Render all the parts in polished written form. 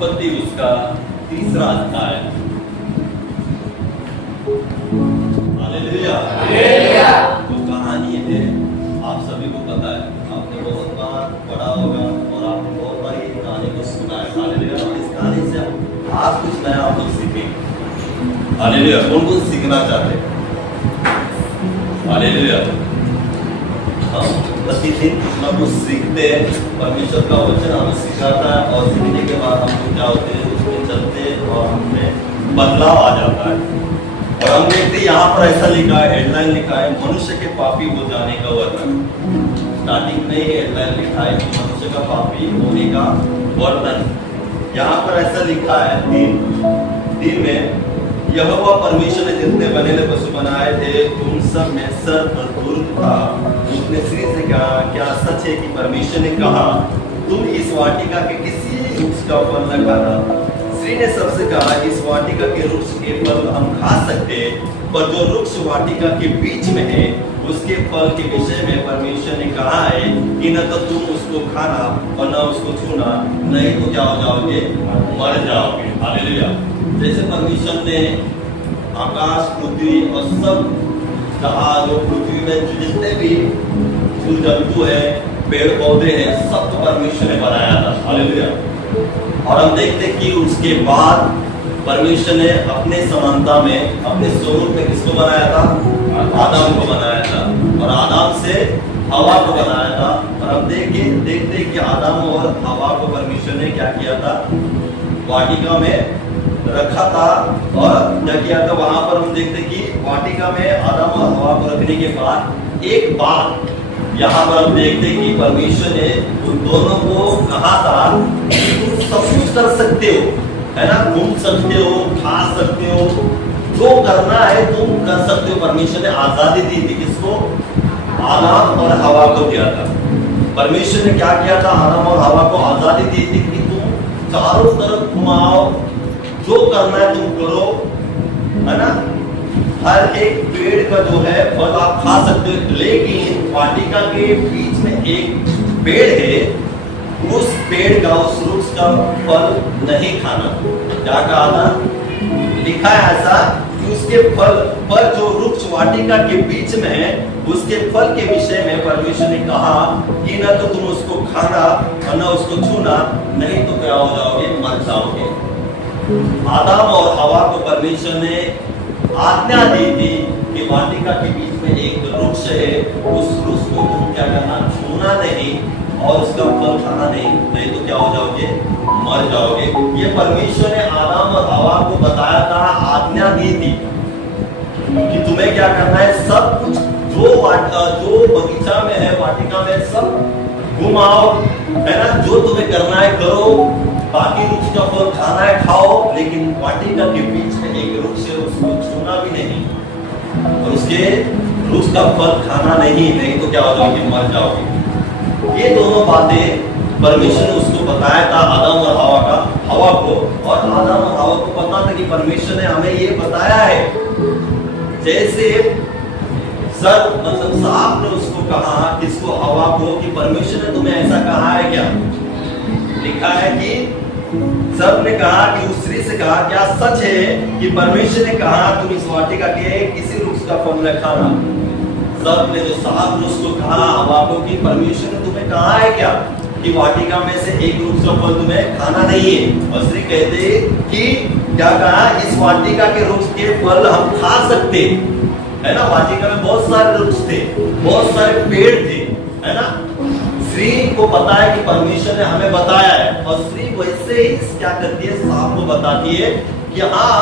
उत्पत्ति उसका 3रा अध्याय। हालेलुया। जो कहानी है आप सभी को पता है, आपने बहुत बार पढ़ा होगा और आपने बहुत बार ये कहानी को सुना है। हालेलुया। और इस कहानी से आज कुछ नया आप लोग सीखेंगे। हालेलुया। कौन सीखना चाहते हैं? हालेलुया। हम प्रतिदिन कुछ ना कुछ सीखते हैं, परमेश्वर का वचन हमें सिखाता है और सीखने के बाद हम लोग क्या होते हैं, उसमें चलते हैं और हमें बदलाव आ जाता है। और हम देखते हैं यहाँ पर ऐसा लिखा है, हेडलाइन लिखा है, मनुष्य के पापी हो जाने का वर्णन। स्टार्टिंग में ही हेडलाइन लिखा है कि मनुष्य का पापी होने का वर्णन। यहाँ पर ऐसा लिखा है 3 में, यहोवा परमेश्वर ने जितने बनेले पशु बनाए थे उन सब में सर्वधूर्त था। उसने स्त्री से कहा, क्या सच है कि परमेश्वर ने कहा तुम इस वाटिका के किसी वृक्ष का फल न खाना? स्त्री ने सबसे कहा, इस वाटिका के वृक्ष के फल हम खा सकते हैं, पर जो वृक्ष वाटिका के बीच में है उसके फल के विषय में परमेश्वर ने कहा है कि न तो तुम उसको खाना और न उसको छूना, नहीं तो क्या हो जाओगे, मर जाओगे। हालेलुया। जैसे परमेश्वर ने आकाश, पृथ्वी और सब जहाज और पृथ्वी में जितने भी जीव जंतु है, पेड़ पौधे हैं, सब तो परमेश्वर ने बनाया था। हालेलुया। और हम देखते हैं कि उसके बाद परमेश्वर ने अपने समानता में, अपने स्वरूप में किसको बनाया था? आदम को बनाया था। और आदम से हवा को बनाया था। और हम देखते कि आदम और हवा को परमेश्वर ने क्या किया था? वाटिका में रखा था। और क्या किया था? वहां पर हम देखते कि वाटिका में आदम और हवा को रखने के बाद एक बात यहाँ पर हम देखते कि परमेश्वर ने उन दोनों को कहा था कि तुम सब कुछ कर सकते हो, है ना, घूम सकते हो, खा सकते हो, जो करना है तुम कर सकते हो। परमेश्वर ने आजादी दी थी किसको? आदम और हवा को दिया था। परमेश्वर ने क्या किया था? आदम और हवा को आजादी दी थी कि तुम चारों तरफ घुमाओ, जो करना है तुम करो, है ना। हर एक पेड़ का जो है फल आप खा सकते हो, लेकिन वाटिका के बीच में एक पेड़ है, उस पेड़ का, उस वृक्ष का फल नहीं खाना। क्या कहा था? लिखा है ऐसा कि उसके फल पर, जो वृक्ष वाटिका के बीच में है, उसके फल के विषय में परमेश्वर ने कहा कि न तो तुम उसको खाना और न उसको छूना, नहीं तो क्या हो जाओगे, मर जाओगे। आदम और हवा को परमेश्वर ने आज्ञा दी थी कि वाटिका के बीच में एक वृक्ष है, उस वृक्ष को तुम क्या करना? छूना नहीं और उसका फल खाना नहीं तो क्या हो जाओगे, मर जाओगे। ये परमेश्वर ने आदम और हवा को बताया था, आज्ञा दी थी कि तुम्हें क्या करना है, सब कुछ जो बगीचा में है, वाटिका में, सब घुमाओ, है ना, जो तुम्हें करना है करो, बाकी वृक्ष का फल खाना है खाओ, लेकिन वाटिका के बीच में एक वृक्ष है, उसको छूना भी नहीं और उसके वृक्ष का फल खाना नहीं तो क्या हो जाओगे, मर जाओगे। ये दोनों बातें परमेश्वर ने उसको बताया था, आदम और हवा को। और आदम और हवा को पता था कि परमेश्वर ने हमें ये बताया है। जैसे मतलब सांप ने उसको कहा, किसको? हवा को, कि परमेश्वर ने तुम्हें ऐसा कहा है क्या? लिखा है कि सब ने कहा कि उस स्त्री से कहा, क्या सच है कि परमेश्वर ने कहा तुम इस वाटिका के किसी वृक्ष का फल न खाना? सब ने, जो सांप ने उसको कहा हवा को कि परमेश्वर ने तुम्हें कहा है क्या कि वाटिका में से एक वृक्ष का फल तुम्हें खाना नहीं है? और स्त्री कहते कि क्या कहा? इस वाटिका के वृक्ष के फल हम खा सकते, है ना। वाटिका में बहुत सारे वृक्ष थे, बहुत सारे पेड़ थे, है ना। स्त्री को पता है कि परमेश्वर ने हमें बताया है, और स्त्री वैसे ही क्या करती है? सांप को बताती है कि हाँ,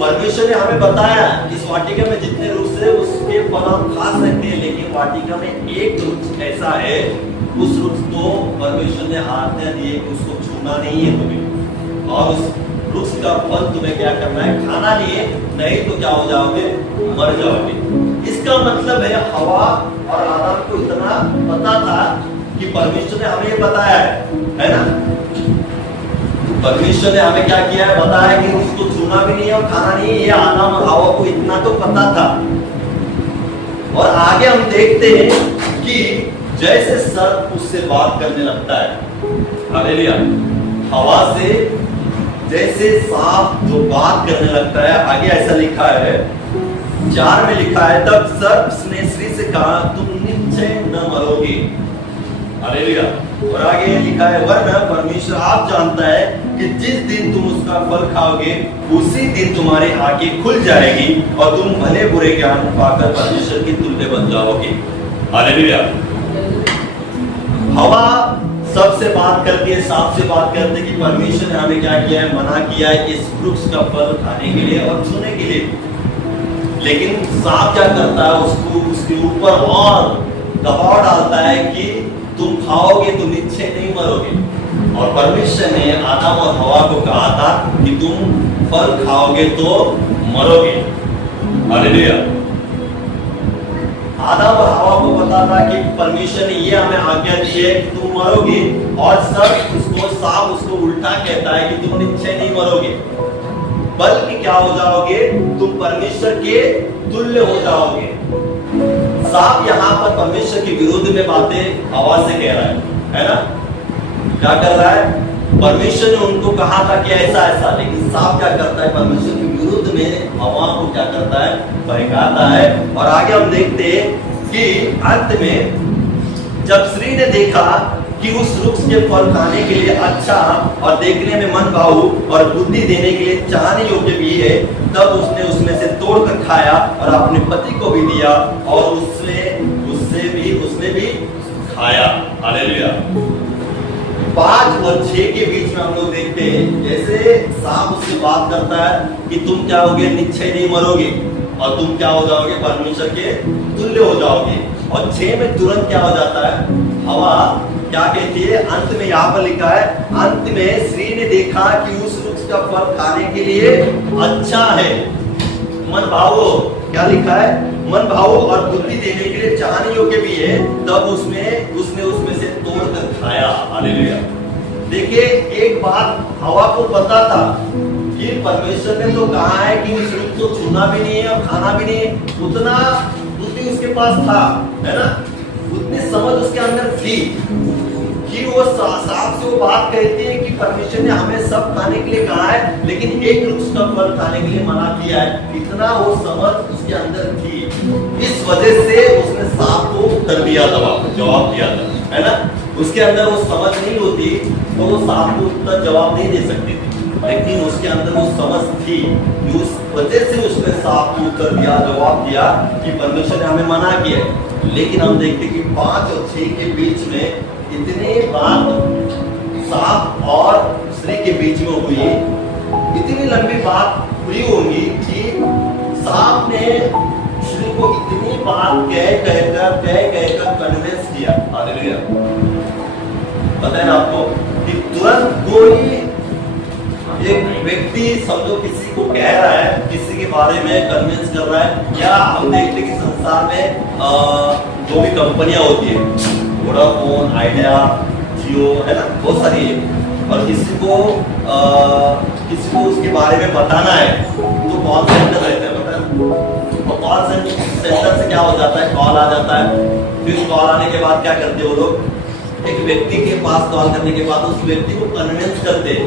परमेश्वर ने हमें बताया इस वाटिका में जितने वृक्ष है उसके फल हम खा सकते हैं, लेकिन वाटिका में एक वृक्ष ऐसा है, उस वृक्ष को परमेश्वर ने आज्ञा दी है कि उसको छूना नहीं है तुम्हें, और उस वृक्ष का फल तुम्हें क्या करना है? खाना नहीं तो क्या हो जाओगे, मर जाओगे। इसका मतलब है हवा और आदम को इतना पता था कि परमेश्वर ने हमें ये बताया है ना। परमेश्वर ने हमें क्या किया है? बताया कि उसको छूना भी नहीं है और खाना नहीं है। ये आदम और हवा को इतना तो पता था। और आगे हम देखते हैं कि जैसे सर्प उससे बात करने लगता है, हालेलुया, हवा से जैसे सांप जो बात करने लगता है, आगे ऐसा लिखा है 4 में लिखा है, तब सर्प ने स्त्री से कहा तुम निश्चय न मरोगे। हालेलुया। और आगे लिखा है वरना परमेश्वर आप जानता है कि जिस दिन तुम उसका फल खाओगे उसी दिन तुम्हारी आंखें खुल जाएगी और तुम भले बुरे ज्ञान पाकर परमेश्वर के तुल्य बन जाओगे। हालेलुया। हवा सबसे बात करती है, सांप से बात करती है कि परमेश्वर ने हमें क्या किया है, मना किया है इस वृक्ष का फल खाने के लिए और छूने के लिए। लेकिन सांप क्या करता है, उसको उसके ऊपर और दबाव डालता है कि तुम खाओगे तो निश्चय नहीं मरोगे। और परमेश्वर ने आदम और हवा को कहा था कि तुम फल खाओगे तो मरोगे। हालेलुया। आदम और हवा को पता था कि परमेश्वर ने ये हमें आज्ञा दी है कि तुम मरोगे, और सांप उसको उल्टा कहता है कि तुम निश्चय नहीं मरोगे, बल्कि क्या हो जाओगे, तुम परमेश्वर के तुल्य हो जाओगे। सांप यहाँ पर परमेश्वर के विरुद्ध में बातें हवा से कह रहा है ना? क्या कर रहा है? परमेश्वर ने उनको कहा था कि ऐसा ऐसा, लेकिन सांप क्या करता है, परमेश्वर के विरुद्ध में हवा को क्या करता है, बहकाता है। और आगे हम देखते हैं कि अंत में जब स्त्री ने देखा कि उस वृक्ष के फल खाने के लिए अच्छा और देखने में मन भाऊ और बुद्धि देने के लिए चाहने योग्य भी है, तब उसने उसमें से तोड़कर खाया और अपने पति को भी दिया और उसने भी खाया। हालेलुया। 5 और 6 के बीच में हम लोग देखते हैं जैसे सांप उससे बात करता है कि तुम क्या होगे, निश्चय नहीं मरोगे और तुम क्या हो जाओगे, परमेश्वर के तुल्य हो जाओगे। और 6 में तुरंत क्या हो जाता है, हवा क्या कहती है, अंत में यहाँ पर लिखा है, अंत में स्त्री ने देखा कि उस वृक्ष का फल खाने के लिए अच्छा है, मन भावो, क्या लिखा है, मन भावो और बुद्धि देने के लिए चाहने योग्य भी है, तब उसने उसमें से तोड़कर खाया। हालेलुया। देखिए एक बात हवा को पता था कि परमेश्वर ने तो कहा है कि उस वृक्ष को छूना भी नहीं है और खाना भी नहीं है, उतना बुद्धि उसके पास था, है ना, उतनी समझ उसके अंदर थी कि वो सांप से वो बात कहती है कि परमेश्वर ने हमें सब खाने के लिए कहा है लेकिन एक वृक्ष का फल खाने के लिए मना किया है, इतना वो समझ उसके अंदर थी। इस वजह से उसने सांप को उत्तर दिया था, जवाब दिया था, है ना। उसके अंदर वो समझ नहीं होती तो वो सांप को उत्तर जवाब नहीं दे सकती थी, लेकिन उसके अंदर वो समझ थी, उस वजह से उसने सांप को उत्तर दिया, जवाब दिया कि परमेश्वर ने हमें मना किया है। लेकिन हम देखते कि 5 और 6 के बीच में इतनी बात सांप और स्त्री के बीच में हुई, इतनी लंबी बात हुई होगी कि सांप ने स्त्री को इतनी बात कह कन्विंस किया। हालेलुया। पता है ना आपको कि तुरंत कोई एक व्यक्ति समझो किसी को कह रहा है, किसी के बारे में कन्विंस कर रहा है, या हम देखते कि संसार में जो भी कंपनियां होती है, वोडाफोन, आइडिया, जियो, है ना, बहुत सारी है, और किसी को उसके बारे में बताना है तो कॉल सेंटर रहता है, पता है, और कॉल सेंटर से क्या हो जाता है, कॉल आ जाता है, फिर कॉल आने के बाद क्या करते हैं वो लोग, एक व्यक्ति के पास कॉल करने के बाद उस व्यक्ति को कन्विंस करते हैं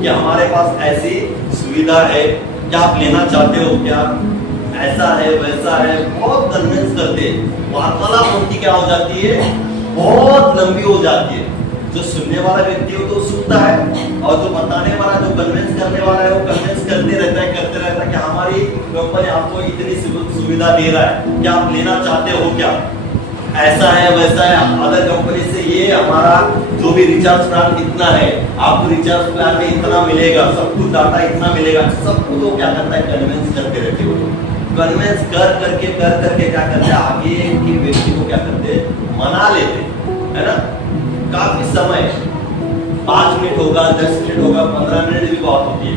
कि हमारे पास ऐसी सुविधा है, क्या आप लेना चाहते हो, क्या ऐसा है वैसा है, बहुत कन्विंस करते हैं। वार्तालाप उनकी क्या हो जाती है, बहुत लंबी हो जाती है। जो सुनने वाला व्यक्ति हो तो सुनता है, और जो बताने वाला, जो कन्विंस करने वाला है, वो कन्विंस करते रहता है कि हमारी कंपनी आपको इतनी सुविधा दे रहा है, क्या आप लेना चाहते हो, क्या ऐसा है वैसा है, अदर कंपनी से ये हमारा जो भी रिचार्ज प्लान कितना है, आपको रिचार्ज प्लान में इतना मिलेगा, सब कुछ डाटा इतना मिलेगा, सब कुछ वो क्या करता है, कन्विंस करते रहते हो। कन्विंस कर करके क्या करते हैं, आगे के व्यक्ति को क्या करते हैं, मना लेते, है ना। काफी समय, 5 मिनट होगा, 10 मिनट होगा, 15 मिनट भी बहुत होती है।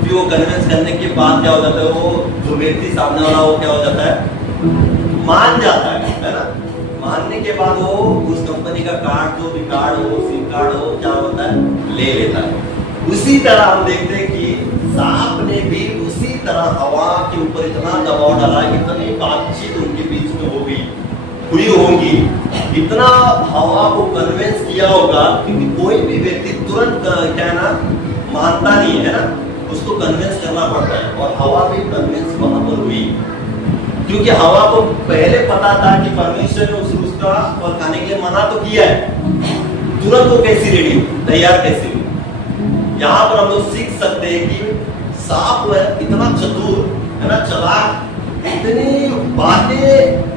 फिर वो कन्विंस करने के बाद क्या हो जाता है, वो जो व्यक्ति सामने वाला वो क्या हो जाता है, मान जाता है ना। मानने के बाद वो उस कंपनी का कार्ड, जो भी कार्ड हो, सिम कार्ड हो, क्या होता है, ले लेता है। उसी तरह हम देखते हैं कि सांप ने भी उसी तरह हवा के ऊपर इतना दबाव डाला, इतनी बातचीत उनके बीच में हुई होगी, इतना हवा को कन्विंस किया होगा, क्योंकि कोई भी व्यक्ति तुरंत क्या ना मानता नहीं है ना, उसको कन्विंस करना पड़ता है। और हवा भी कन्विंस वहां पर हुई, क्योंकि हवा को पहले पता था कि परमेश्वर ने उसका फल खाने के लिए मना तो किया है, तुरंत वो कैसी रेडी तैयार कैसी हुई। यहाँ पर हम लोग सीख सकते हैं कि सांप इतना चतुर है ना, चालाक, इतनी बातें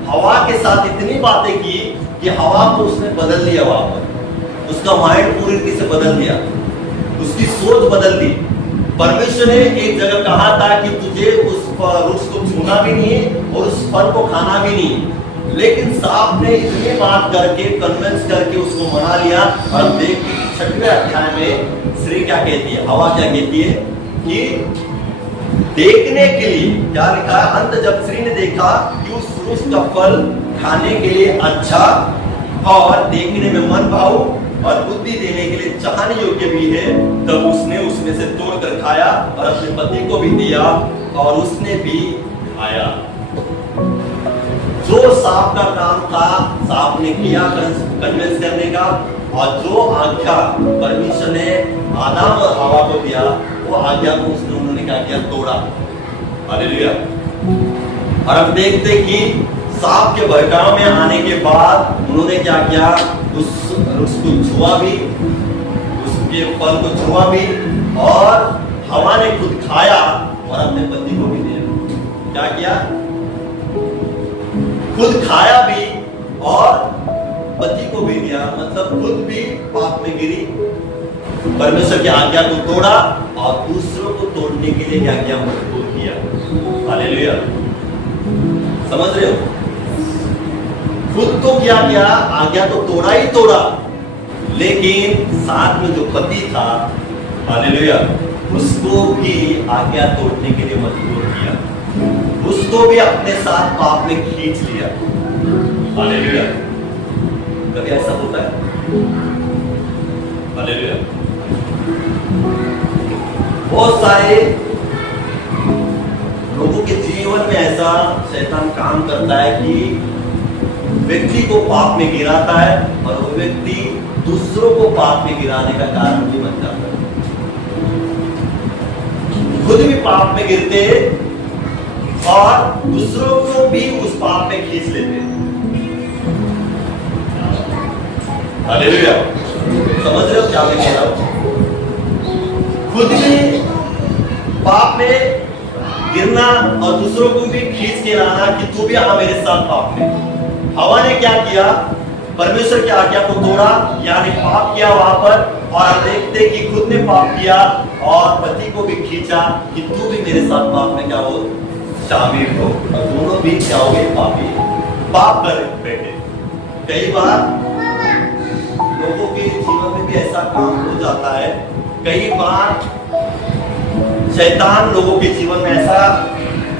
हवा के साथ इतनी बातें की कि हवा को उसने बदल दिया, वहां पर उसका माइंड पूरी तरीके से बदल दिया, उसकी सोच बदल दी। परमेश्वर ने एक जगह कहा था कि तुझे उस वृक्ष को छूना भी नहीं और उस फल को खाना भी नहीं, लेकिन सांप ने इतनी बात करके कन्विंस करके उसको मना लिया। और हम देखते हैं 6वें अध्याय में स्त्री क्या कहती है, हवा क्या कहती है कि देखने के लिए, क्या लिखा है, अंत जब स्त्री ने देखा कि उस वृक्ष का फल खाने के लिए अच्छा और देखने में मन भाऊ और बुद्धि देने के लिए चाहने योग्य भी है, तब उसने उसमें से तोड़कर खाया और अपने पति को भी दिया और उसने भी खाया। जो सांप का काम था, सांप ने किया कन्विंस करने का, और जो आज्ञा परमेश्वर ने आदम और हवा को दिया, वो आज्ञा को उसने उन्होंने क्या किया, तोड़ा। हालेलुया। और अब देखते कि सांप के बहकाव में आने के बाद उन्होंने क्या किया, उसको छुआ भी, उसके फल को छुआ भी, और हवा ने खुद खाया और अपने पति को भी दिया। क्या किया, खुद खाया भी और पति को भी दिया, मतलब खुद भी पाप में गिरी, परमेश्वर की आज्ञा को तोड़ा और दूसरों को तोड़ने के लिए क्या किया, मजबूर किया। हालेलुया। समझ रहे हो, खुद तो क्या किया, आज्ञा तो तोड़ा ही तोड़ा, लेकिन साथ में जो पति था, हालेलुया, उसको भी आज्ञा तोड़ने के लिए मजबूर किया, उसको भी अपने साथ पाप में खींच लिया। हालेलुया। कभी ऐसा होता है? हालेलुया। बहुत सारे लोगों के जीवन में ऐसा शैतान काम करता है कि व्यक्ति को पाप में गिराता है और वो व्यक्ति दूसरों को पाप में गिराने का कारण भी बन जाता है। खुद भी पाप में गिरते और दूसरों को भी उस पाप में खींच लेते। हालेलुया। समझ रहे हो क्या मैं कह रहा हूं? खुद भी पाप में गिरना और दूसरों को भी खींच के लाना कि तू भी आ मेरे साथ पाप में। हवा ने क्या किया, परमेश्वर की आज्ञा को तोड़ा, यानी पाप किया वहां पर, और आप देखते कि खुद ने पाप किया और पति को भी खींचा कि तू भी मेरे साथ पाप में क्या हो, शामिल हो, और दोनों भी क्या हो गए, पापी, पाप कर बैठे। कई बार लोगों के जीवन में भी ऐसा काम हो जाता है, कई बार शैतान लोगों के जीवन में ऐसा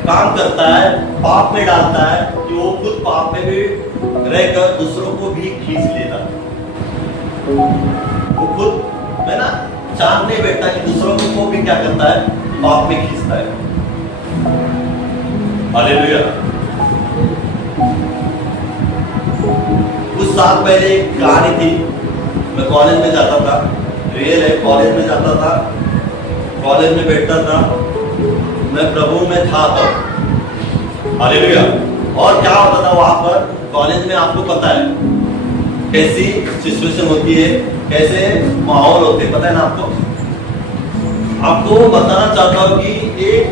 काम करता है, पाप में डालता है कि वो खुद पाप में भी रहकर दूसरों को भी खींच लेता है। वो खुद है ना, चांद नहीं बैठता कि दूसरों को भी क्या करता है, पाप में खींचता है। हालेलुया। कुछ साल पहले एक कहानी थी, मैं कॉलेज में जाता था, रियल है, कॉलेज में जाता था, कॉलेज में बैठता था, मैं प्रभु में था तब। हालेलुया। और क्या होता था वहां पर कॉलेज में, आपको पता है कैसी सिचुएशन होती है, कैसे माहौल होते हैं, पता है ना आपको। आपको बताना चाहता हूं कि एक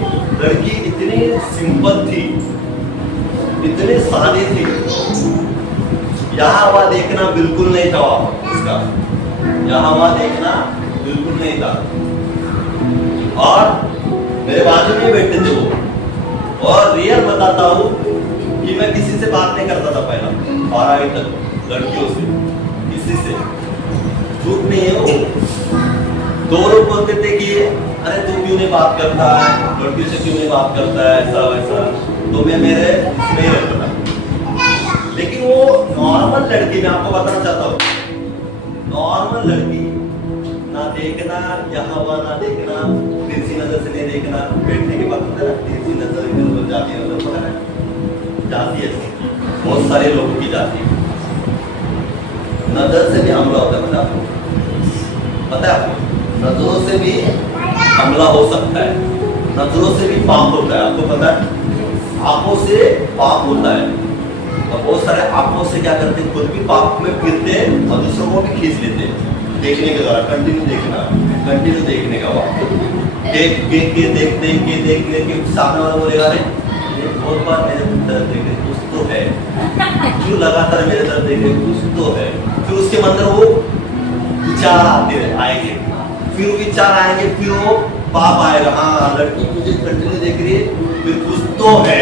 लड़की इतनी सिंपल थी, इतनी सादी थी, यहाँ वहां देखना बिल्कुल नहीं था, वहां इसका यहाँ वहां देखना बिल्कुल नहीं था। और मेरे बाजू में बैठे थे वो, और रियल बताता हूँ कि मैं किसी से बात नहीं करता था पहला 12वीं तक, लड़कियों से, किसी से, झूठ नहीं है वो। दो लोग बोलते थे कि अरे तू क्यों नहीं बात करता है, लड़कियों से क्यों नहीं बात करता है, ऐसा वैसा, तो मैं मेरे इसमें ही रहता था। लेकिन वो नॉर्मल लड़की, मैं आपको बताना चाहता हूँ, नॉर्मल लड़की, ना देखना यहाँ वहाँ, ना देखना, तिरछी नजर से नहीं देखना, बैठने के बाद पता है तिरछी नजर इधर उधर जाती है, मतलब पता है जाती है, बहुत सारे लोगों की जाती है, नजर से भी हमला होता है, पता है आपको, नजरों से भी हमला हो सकता है, नजरों से भी पाप होता है। आपको पता है, आंखों से पाप होता है। और बहुत सारे आंखों से क्या करते हैं, खुद भी पाप में फिरते हैं और दूसरों को भी खींच लेते हैं। देखने के द्वारा कंटिन्यू देखना, कंटिन्यू देखने का वक्त देख देख के देख के सामने वाला बोलेगा, अरे ये बहुत बार मेरे तरफ देख रहे, कुछ तो है, क्यों लगातार मेरे तरफ देख रहे, कुछ तो है। फिर उसके अंदर वो विचार आएंगे, फिर विचार आएंगे, फिर वो पाप आएगा। हाँ, लड़की मुझे कंटिन्यू देख रही है, फिर कुछ तो है,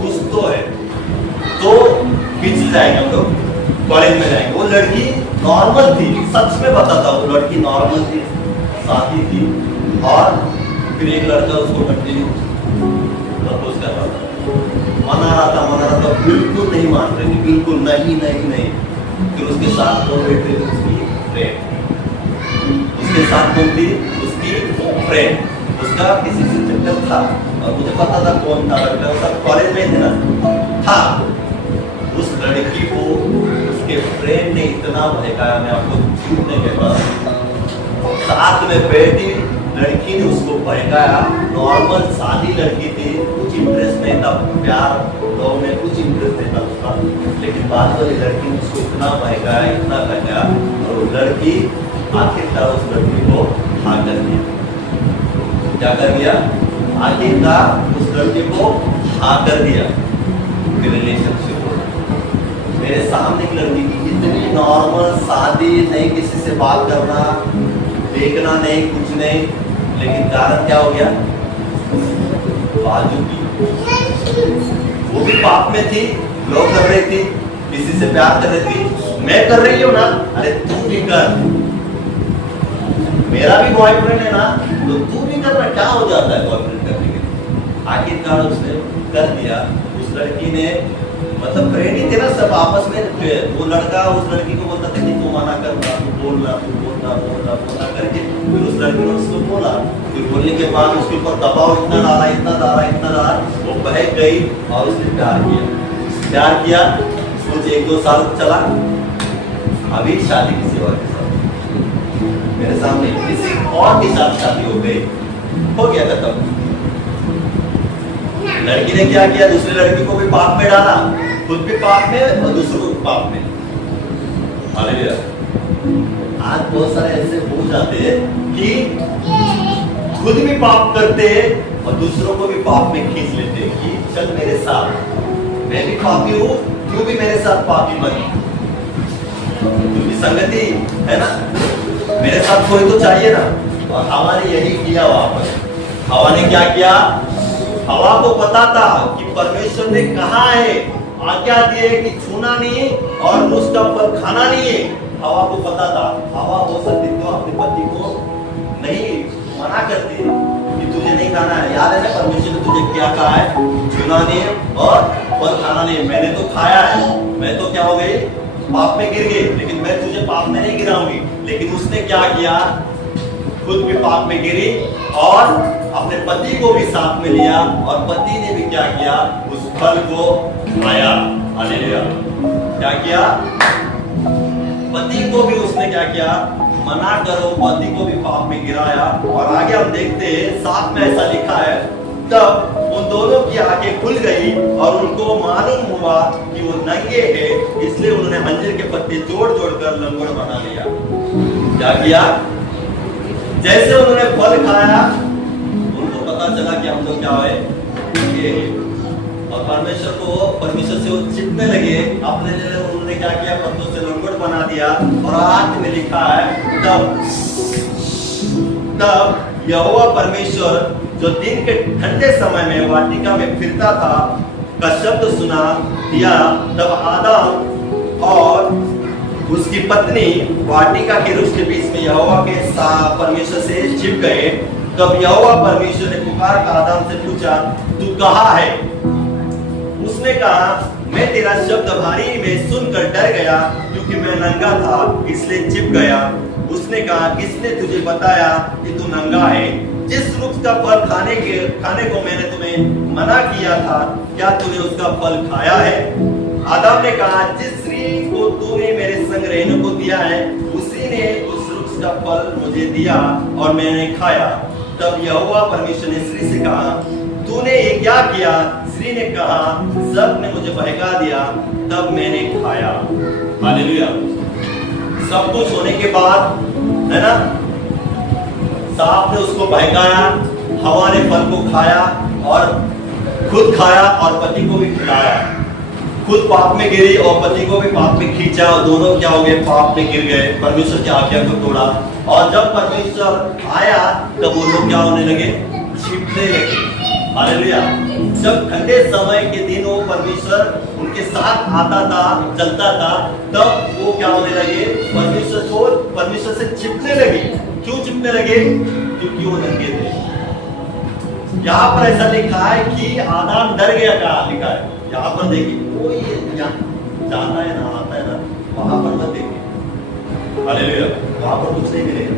कुछ तो है। तो पीछे जाएंगे हम लोग, कॉलेज में जाएंगे। वो लड़की नॉर्मल थी, सच में बताता हूँ, वो लड़की नॉर्मल थी, शादी थी, और फिर एक लड़का उसको कंटिन्यू प्रपोज कर रहा था, मना रहा था, बिल्कुल नहीं मान रही थी, बिल्कुल नहीं नहीं नहीं। फिर उसके साथ वो बैठ रही थी, उसकी फ्रेंड, उसके साथ कौन थी, उसकी फ्रेंड, उसका किसी से चक्कर था, और मुझे पता था कौन था लड़का, उसका कॉलेज में थे ना था। उस लड़की को उसके फ्रेंड ने इतना भड़काया, मैं आपको झूठ नहीं कहता, साथ में बैठी लड़की ने उसको भड़काया। नॉर्मल शादी लड़की थी, कुछ इंटरेस्ट नहीं था, प्यार लोगों में कुछ इंटरेस्ट नहीं था उसका, लेकिन बाद वाली लड़की ने उसको इतना भड़काया, इतना भड़काया, और वो लड़की आखिरकार उस लड़की को हाँ कर दिया। क्या कर दिया? आखिरकार उस लड़की को हाँ कर दिया। रिलेशनशिप मेरे सामने की लड़की की इतनी नॉर्मल शादी नहीं, किसी से बात करना, देखना नहीं, कुछ नहीं, लेकिन कारण क्या हो गया? बाजू की, वो भी पाप में थी, लोग कर रही थी, किसी से प्यार कर रही थी, मैं कर रही हूँ ना, अरे तू भी कर, मेरा भी बॉयफ्रेंड है ना, तो तू भी करना। क्या हो जाता है बॉयफ्रेंड करने के? आखिरकार उसने कर दिया। उस लड़की ने, मतलब फ्रेंड ही थे ना सब आपस में, वो लड़का उस लड़की को बोलता था कि तू मना करना, तू बोलना करके, फिर उस लड़की ने उसको बोला, फिर बोलने के बाद उसके ऊपर दबाव इतना डाला, वो बहक गई और उसने प्यार किया। कुछ 1-2 साल चला, अभी शादी किसी और के साथ, मेरे सामने किसी और के साथ शादी हो गई, हो गया खत्म। लड़की ने क्या किया? दूसरी लड़की को भी पाप में डाला, खुद भी पाप में और दूसरों को भी पाप में। हालेलुया। आज बहुत सारे ऐसे हो जाते हैं कि खुद भी पाप करते हैं और दूसरों को भी पाप में खींच लेते हैं कि चल मेरे साथ, मैं भी पापी हूँ, तू भी मेरे साथ पापी बन, तू भी संगति है ना, मेरे साथ कोई तो चाहिए ना। और हवा ने यही किया। वहां पर हवा ने क्या किया? हवा को पता था कि परमेश्वर ने कहा है, आज्ञा दी है कि छूना नहीं और उसका फल खाना नहीं है। हवा को पता था। हवा हो सकती तो अपने पति को नहीं मना करती कि तुझे नहीं खाना है। याद है ना, परमेश्वर ने तुझे क्या कहा है? छूना नहीं और फल खाना नहीं। मैंने तो खाया है, मैं तो क्या हो गई? पाप में गिर गई, लेकिन मैं तुझे पाप में नहीं गिराऊंगी। लेकिन उसने क्या किया? खुद भी पाप में गिरी और अपने पति को भी साथ में लिया, और पति ने भी क्या किया? उस फल को खाया। हालेलुया। क्या किया? पति को भी उसने क्या किया? मना करो, पति को भी पाप में गिराया। और आगे हम देखते हैं, साथ में ऐसा लिखा है, तब उन दोनों की आंखें खुल गई और उनको मालूम हुआ कि वो नंगे हैं, इसलिए उन्होंने अंजीर के पत्ते जोड़ जोड़कर लंगड़ बना लिया। क्या किया? जैसे उन्होंने फल खाया, उनको पता चला कि हम लोग क्या है, ये है। और परमेश्वर से वो चिपने लगे अपने लिए। उन्होंने क्या किया? पत्तों से लंगड़ बना दिया। और आठ में लिखा है, तब यहोवा परमेश्वर जो दिन के ठंडे समय में वाटिका में फिरता था का शब्द सुना दिया, तब आदम और उसकी पत्नी वाटिका के वृक्ष के बीच में यहोवा के परमेश्वर से छिप गए। तब यहोवा परमेश्वर ने पुकार कर आदम से पूछा, तू कहाँ है? उसने कहा, मैं तेरा शब्द भारी में सुनकर डर गया, क्योंकि मैं नंगा था, इसलिए छिप गया। उसने कहा, किसने तुझे बताया कि तू नंगा है? जिस वृक्ष का फल खाने को मैंने तुम्हें मना किया था, क्या तूने उसका फल खाया है? आदम ने कहा, जिस स्त्री को तूने मेरे संग रहने को दिया है, उसी ने उस वृक्ष उसका फल मुझे दिया और मैंने खाया। तब यहोवा परमेश्वर ने स्त्री से कहा, तूने ये क्या किया? स्त्री ने कहा, सर्प ने मुझे बहका दिया, तब मैंने खाया। हालेलुया। सब कुछ होने के बाद, है ना, सांप ने उसको बहकाया, हवा ने फल को खाया और खुद खाया और पति को भी खिलाया। खुद पाप में गिरी और पति को भी पाप में खींचा और दोनों क्या हो गए? पाप में गिर गए, परमेश्वर की आज्ञा को तोड़ा। और जब परमेश्वर आया तब वो लोग क्या होने लगे? छिपने लगे। हालेलुया। जब ठंडे समय के दिन वो परमेश्वर उनके साथ आता था, चलता था, तब वो क्या होने लगे? परमेश्वर से छिपने लगे। क्यों छिपने लगे? क्योंकि वो नंगे थे। यहाँ पर ऐसा लिखा है कि आदम डर गया। कहा लिखा है? यहाँ पर देखिए, कोई जाता है ना, आता है ना, वहां पर मत देखिए। हालेलुया। वहां पर कुछ नहीं मिलेगा।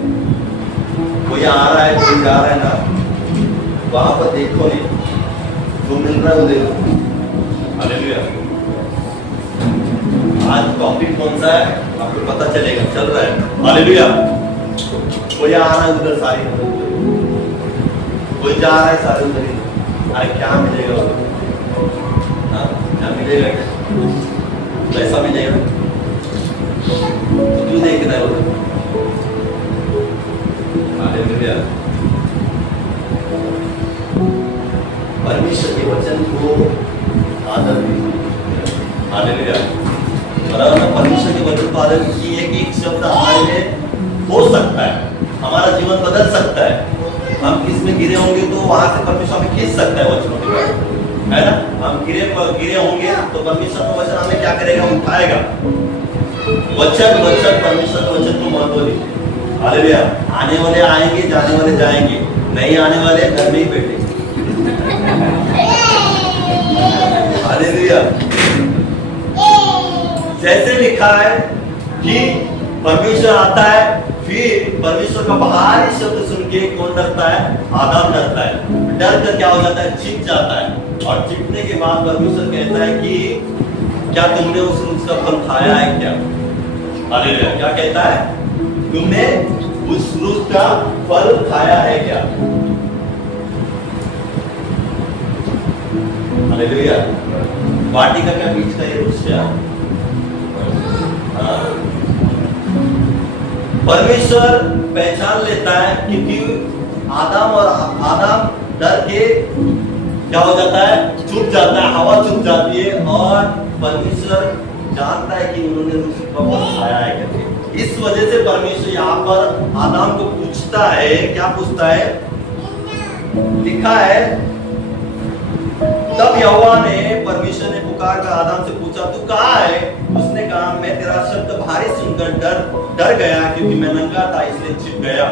कोई आ रहा है, कोई जा रहा है ना, वहां पर देखो नहीं, जो मिल रहा है वो देखो। हालेलुया। आज टॉपिक कौन सा है आपको पता चलेगा, चल रहा है। हालेलुया। कोई आ रहा है उधर, सारी कोई जा रहा है, सारे उधर ही। अरे क्या मिलेगा? क्या मिलेगा? पैसा मिलेगा? क्यों देख रहा है उधर? हालेलुया। परमेश्वर के वचन को आदर दीजिए। हालेलुया। और परमेश्वर के वचन को आदर कीजिए कि एक शब्द हमारे लिए हो सकता है, हमारा जीवन बदल सकता है। हम किस में गिरे होंगे तो वहां से परमेश्वर हमें खींच सकता है वचनों के बाद, है ना। हम गिरे होंगे तो परमेश्वर का वचन हमें क्या करेगा? उठाएगा। वचन परमेश्वर का वचन को महत्व दीजिए। हालेलुया। आने वाले आएंगे, जाने वाले जाएंगे, नहीं आने वाले घर में ही बैठेंगे। हालेलुया। जैसे लिखा है कि परमेश्वर आता है, फिर परमेश्वर का बाहरी शब्द सुन के कौन डरता है? आदम डरता है। डर कर क्या हो जाता है? छिप जाता है। और छिपने के बाद परमेश्वर कहता है कि क्या तुमने उस वृक्ष का फल खाया है क्या? हालेलुया। क्या कहता है? तुमने उस वृक्ष का फल खाया है क्या? हालेलुया। वाटिका का बीच का ये वृक्ष है। परमेश्वर पहचान लेता है, क्योंकि आदम डर के क्या हो जाता है? चुप जाता है, हवा चुप जाती है और परमेश्वर जानता है कि उन्होंने उसका फल खाया है करके। इस वजह से परमेश्वर यहाँ पर आदम को पूछता है। क्या पूछता है? लिखा है, तब यहोवा ने, परमेश्वर ने पुकार कर आदम से पूछा, तू कहाँ है? उसने कहा, मैं तेरा शब्द भारी सुनकर डर गया, क्योंकि मैं नंगा था इसलिए छिप गया।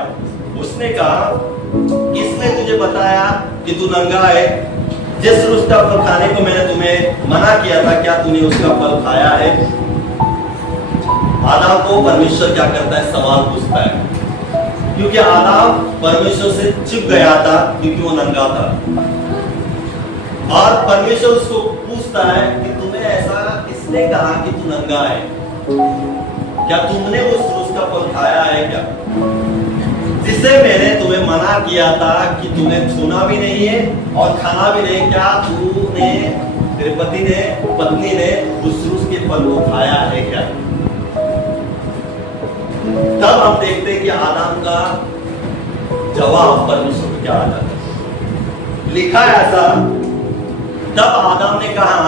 उसने कहा, किसने तुझे बताया कि तू नंगा है? जिस वृक्ष का फल खाने को मैंने तुम्हें मना किया था, क्या तूने उसका फल खाया है? आदम को परमेश्वर क्या करता है? सवाल पूछता है, क्योंकि आदम परमेश्वर से छिप गया था, क्योंकि वो नंगा था। और परमेश्वर उसको पूछता है कि तुम्हें ऐसा किसने कहा कि तू नंगा है? क्या तुमने उस वृक्ष का फल खाया है क्या, जिसे मैंने तुम्हें मना किया था कि तुम्हें छूना भी नहीं है और खाना भी नहीं? क्या तूने, तेरे पत्नी ने उस वृक्ष के फल को खाया है क्या? तब हम देखते हैं कि आदम का जवाब परमेश्वर को क्या आता है। लिखा है ऐसा, तब आदम ने कहा,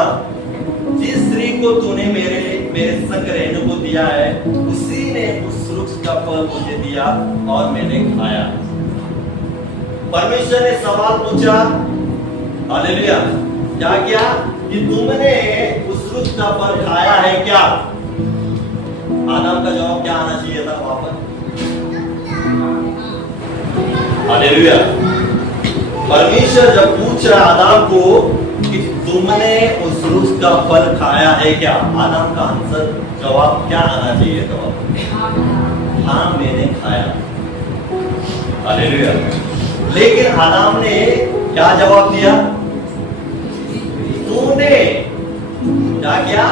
जिस स्त्री को तूने मेरे संग रहने को दिया है, उसी ने उस वृक्ष का फल मुझे दिया और मैंने खाया। परमेश्वर ने सवाल पूछा। हालेलुया। क्या किया? कि तुमने उस वृक्ष का फल खाया है क्या? आदम का जवाब क्या आना चाहिए था वहां पर? हालेलुया। परमेश्वर जब पूछ रहा आदम को कि तुमने उस वृक्ष का फल खाया है क्या, आदम का आंसर, जवाब क्या आना चाहिए था? हाँ, मैंने खाया। हालेलुया। लेकिन आदम ने क्या जवाब दिया? तूने क्या किया?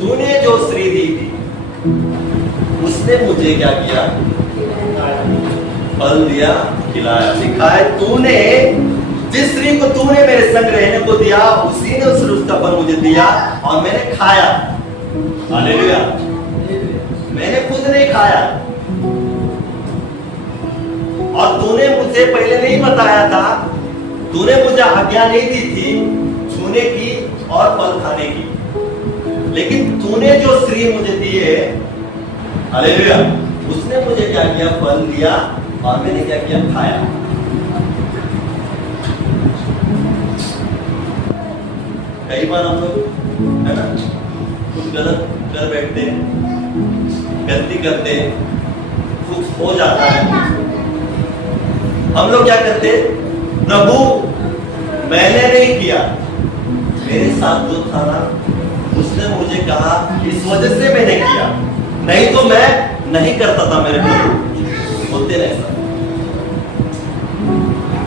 तूने जो स्त्री दी थी, उसने मुझे क्या किया? फल दिया, खिलाया, सिखाया। तूने जिस स्त्री को तूने मेरे संग रहने को दिया, उसी ने उस रूप का फल मुझे दिया और मैंने खाया। हालेलुया। मैंने खुद नहीं खाया, और तूने मुझे पहले नहीं बताया था, तूने मुझे आज्ञा नहीं दी थी छूने की और फल खाने की, लेकिन तूने जो स्त्री मुझे दी है, हालेलुया, उसने मुझे क्या किया? फल दिया और मैंने क्या किया? खाया। कई बार हम लोग, है ना, कुछ गलत कर बैठते हैं, गलती करते हैं, कुछ हो जाता है, हम लोग क्या करते? प्रभु मैंने नहीं किया, मेरे साथ जो था ना उसने मुझे कहा, इस वजह से मैंने किया, नहीं तो मैं नहीं करता था। मेरे प्रभु होते ना ऐसा,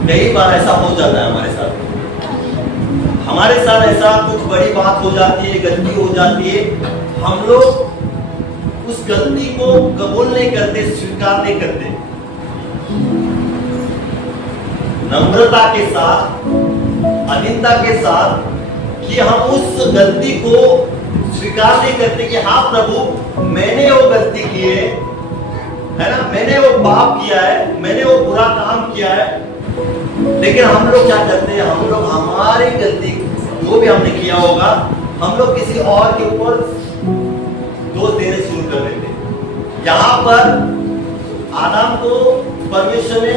कई बार ऐसा हो जाता है हमारे साथ। हमारे साथ ऐसा कुछ बड़ी बात हो जाती है, गलती हो जाती है, हम लोग उस गलती को कबूल नहीं करते, स्वीकार नहीं करते। नम्रता के साथ, अधीनता के साथ, कि हम उस गलती को स्वीकार नहीं करते कि हाँ प्रभु मैंने वो गलती की है ना, मैंने वो पाप किया है, मैंने वो बुरा काम किया है। लेकिन हम लोग क्या करते हैं? हम लोग हमारी गलती जो भी हमने किया होगा, हम लोग किसी और के ऊपर दोष देने शुरू कर देते हैं। यहाँ पर आदम को परमेश्वर ने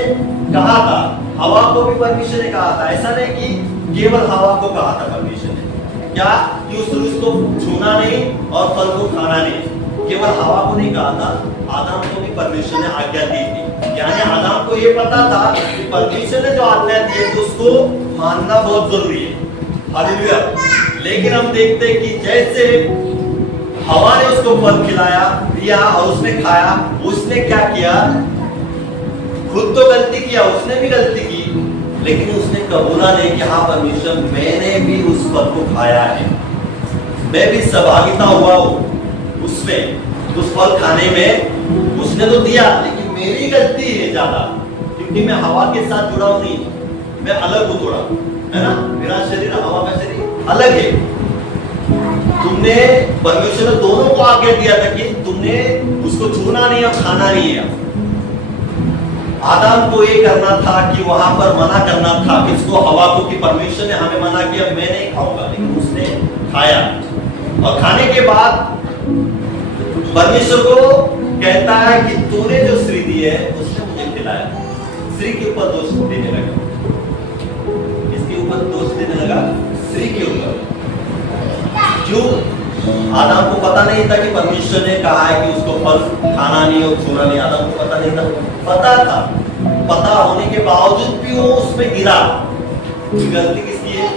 कहा था, हवा को भी परमेश्वर ने कहा था, ऐसा नहीं कि केवल हवा को कहा था परमेश्वर ने, क्या कि उस को छूना नहीं और फल को खाना नहीं। केवल हवा को नहीं कहा था, आदम को भी परमेश्वर ने आज्ञा दी थी। यानी आदम को ये पता था कि परमेश्वर ने जो आज्ञा दी है तो उसको मानना बहुत जरूरी है। हालेलुया। लेकिन हम देखते हैं कि जैसे हवा ने उसको फल खिलाया, दिया और उसने खाया, उसने क्या किया? खुद तो गलती किया, उसने भी गलती की, लेकिन उसने कबूला नहीं कि हाँ परमेश्वर मैंने भी उस फल को खाया है, मैं भी सहभागिता हुआ उसमें, उस फल खाने में। उसने तो दिया, लेकिन मेरी गलती है ज्यादा, क्योंकि मैं हवा के साथ जुड़ा हूं नहीं, मैं अलग हूं थोड़ा, है ना, मेरा शरीर हवा का शरीर अलग है। तुमने परमेश्वर ने दोनों को आज्ञा दिया था कि तुमने उसको छूना नहीं और खाना नहीं है। आदम को ये करना था कि वहां पर मना करना था किसको? हवा को, कि परमेश्वर ने हमें मना किया मैं नहीं खाऊंगा, लेकिन उसने खाया। और खाने के बाद परमेश्वर को कहता है कि तूने जो स्त्री दी है उसने मुझे खिलाया। स्त्री के ऊपर दोष देने लगा, इसके ऊपर दोष देने लगा, स्त्री के ऊपर। क्यों? आदम को पता नहीं था कि परमेश्वर ने कहा है कि उसको फल खाना नहीं और छूना नहीं। आदम को पता नहीं था, पता था, पता होने के बावजूद भी वो उसमें गिरा। गलती किसकी है?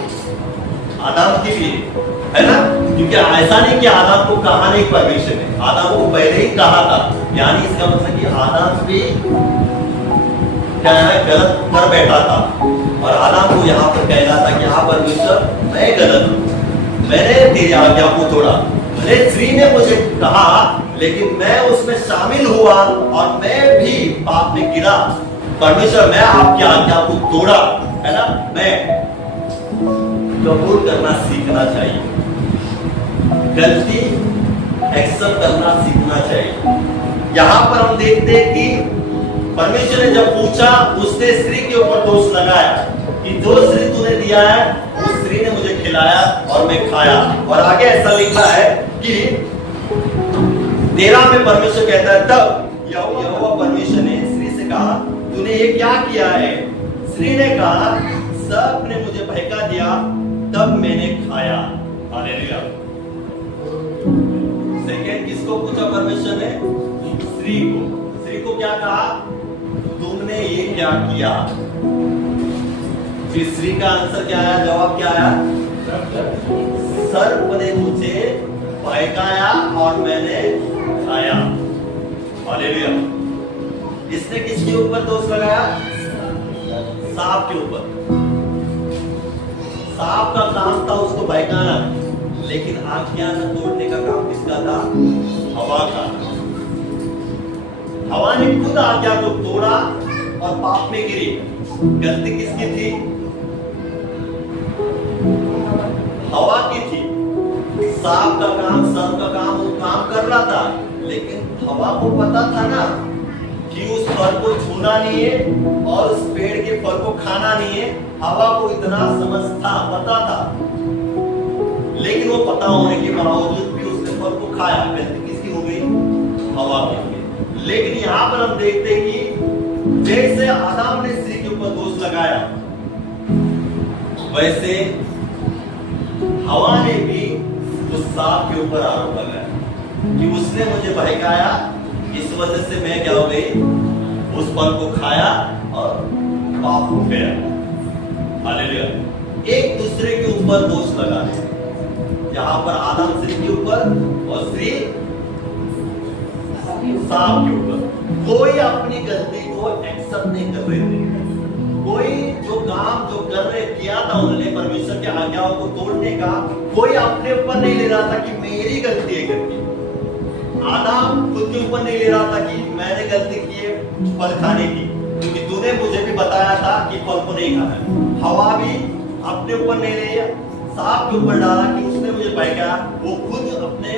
आदम की भी है ना, क्योंकि ऐसा नहीं कि आदम को कहा नहीं परमेश्वर ने, आदम को पहले ही कहा था। यानी इसका मतलब कि आदम भी क्या है, गलत कर बैठा था, और आदम को यहाँ पर कहना था कि हाँ परमेश्वर मैं गलत हूँ, मैंने तेरी आज्ञा को तोड़ा, भले स्त्री ने मुझे कहा लेकिन मैं उसमें शामिल हुआ और मैं भी पाप में गिरा। परमेश्वर मैं आपकी आज्ञा को तोड़ा, है ना। मैं कबूल करना सीखना चाहिए, गलती एक्सेप्ट करना सीखना चाहिए। यहाँ पर हम देखते हैं कि परमेश्वर ने जब पूछा, उसने स्त्री के ऊपर दोष लगाया कि जो स्त्री तूने दिया है उस स्त्री ने मुझे खिलाया और मैं खाया। और आगे ऐसा लिखा है कि 13 में परमेश्वर कहता है, तब यहोवा परमेश्वर ने स्त्री से कहा, तूने ये क्या किया है? स्त्री ने कहा, सब ने मुझे बहका दिया, तब मैंने खाया। हालेलुया। सेकंड किसको पूछा परमेश्वर ने? स्त्री को। स्त्री को क्या कहा? तुमने ये क्या किया? फिर स्त्री का आंसर क्या आया? जवाब क्या आया? सर्प ने मुझे बहकाया और मैंने खाया। हालेलुया। इसने किसके ऊपर दोष लगाया? सांप के ऊपर। सांप का काम था उसको बहकाना, लेकिन आज्ञा न तोड़ने का काम किसका था? हवा का। हवा ने खुद आज्ञा को तोड़ा और पाप में गिरी। गलती किसकी थी? हवा की थी। सांप का काम, सर्प का काम वो काम कर रहा था, लेकिन हवा को पता था ना कि उस फल को छूना नहीं है और उस पेड़ के फल को खाना नहीं है। हवा को इतना समझ था, पता था, लेकिन वो पता होने के बावजूद भी उसने फल को खाया। गलती किसकी हो गई? हवा की। लेकिन यहाँ पर हम देखते हैं कि जैसे आदम ने स्त्री के ऊपर दोष लगाया, वैसे हवा ने भी उस सांप के ऊपर आरोप लगाया कि उसने मुझे बहकाया, इस वजह से मैं क्या हो गई? उस फल को खाया और पाप हो गया। हालेलुया। एक दूसरे के ऊपर दोष लगाने, यहाँ पर आदम स्त्री के ऊपर और स्त्री सांप के ऊपर। कोई अपनी गलती को एक्सेप्ट नहीं कर रहे थे। कोई जो काम जो कर रहे किया था उन्होंने परमेश्वर की आज्ञाओं को तोड़ने का, कोई अपने ऊपर नहीं ले रहा था कि मेरी गलती है करके। आदम खुद के ऊपर नहीं ले रहा था कि मैंने गलती की है फल खाने की, क्योंकि तूने मुझे भी बताया था कि फल को नहीं खाना है। हवा भी अपने ऊपर नहीं लिया, सांप के ऊपर डाला कि उसने मुझे बहकाया। वो खुद अपने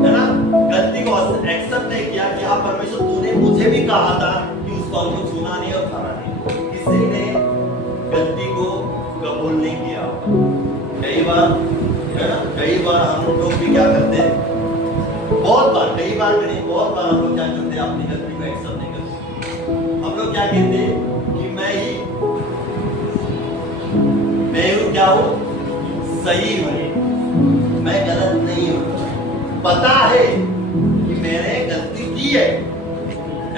है ना गलती को एक्सेप्ट नहीं किया कि हाँ परमेश्वर तूने मुझे भी कहा था कि उस फल को छूना नहीं और खाना नहीं। किसी ने गलती को कबूल नहीं किया। कई बार है ना, कई बार हम लोग भी क्या करते हैं, बहुत बार, कई बार भी नहीं, बहुत बार हम लोग क्या करते हैं, अपनी गलती को एक्सेप्ट नहीं करते। हम लोग क्या कहते हैं कि मैं हूँ क्या हूँ, सही हूँ, मैं गलत नहीं हूँ। पता है कि मैंने गलती की है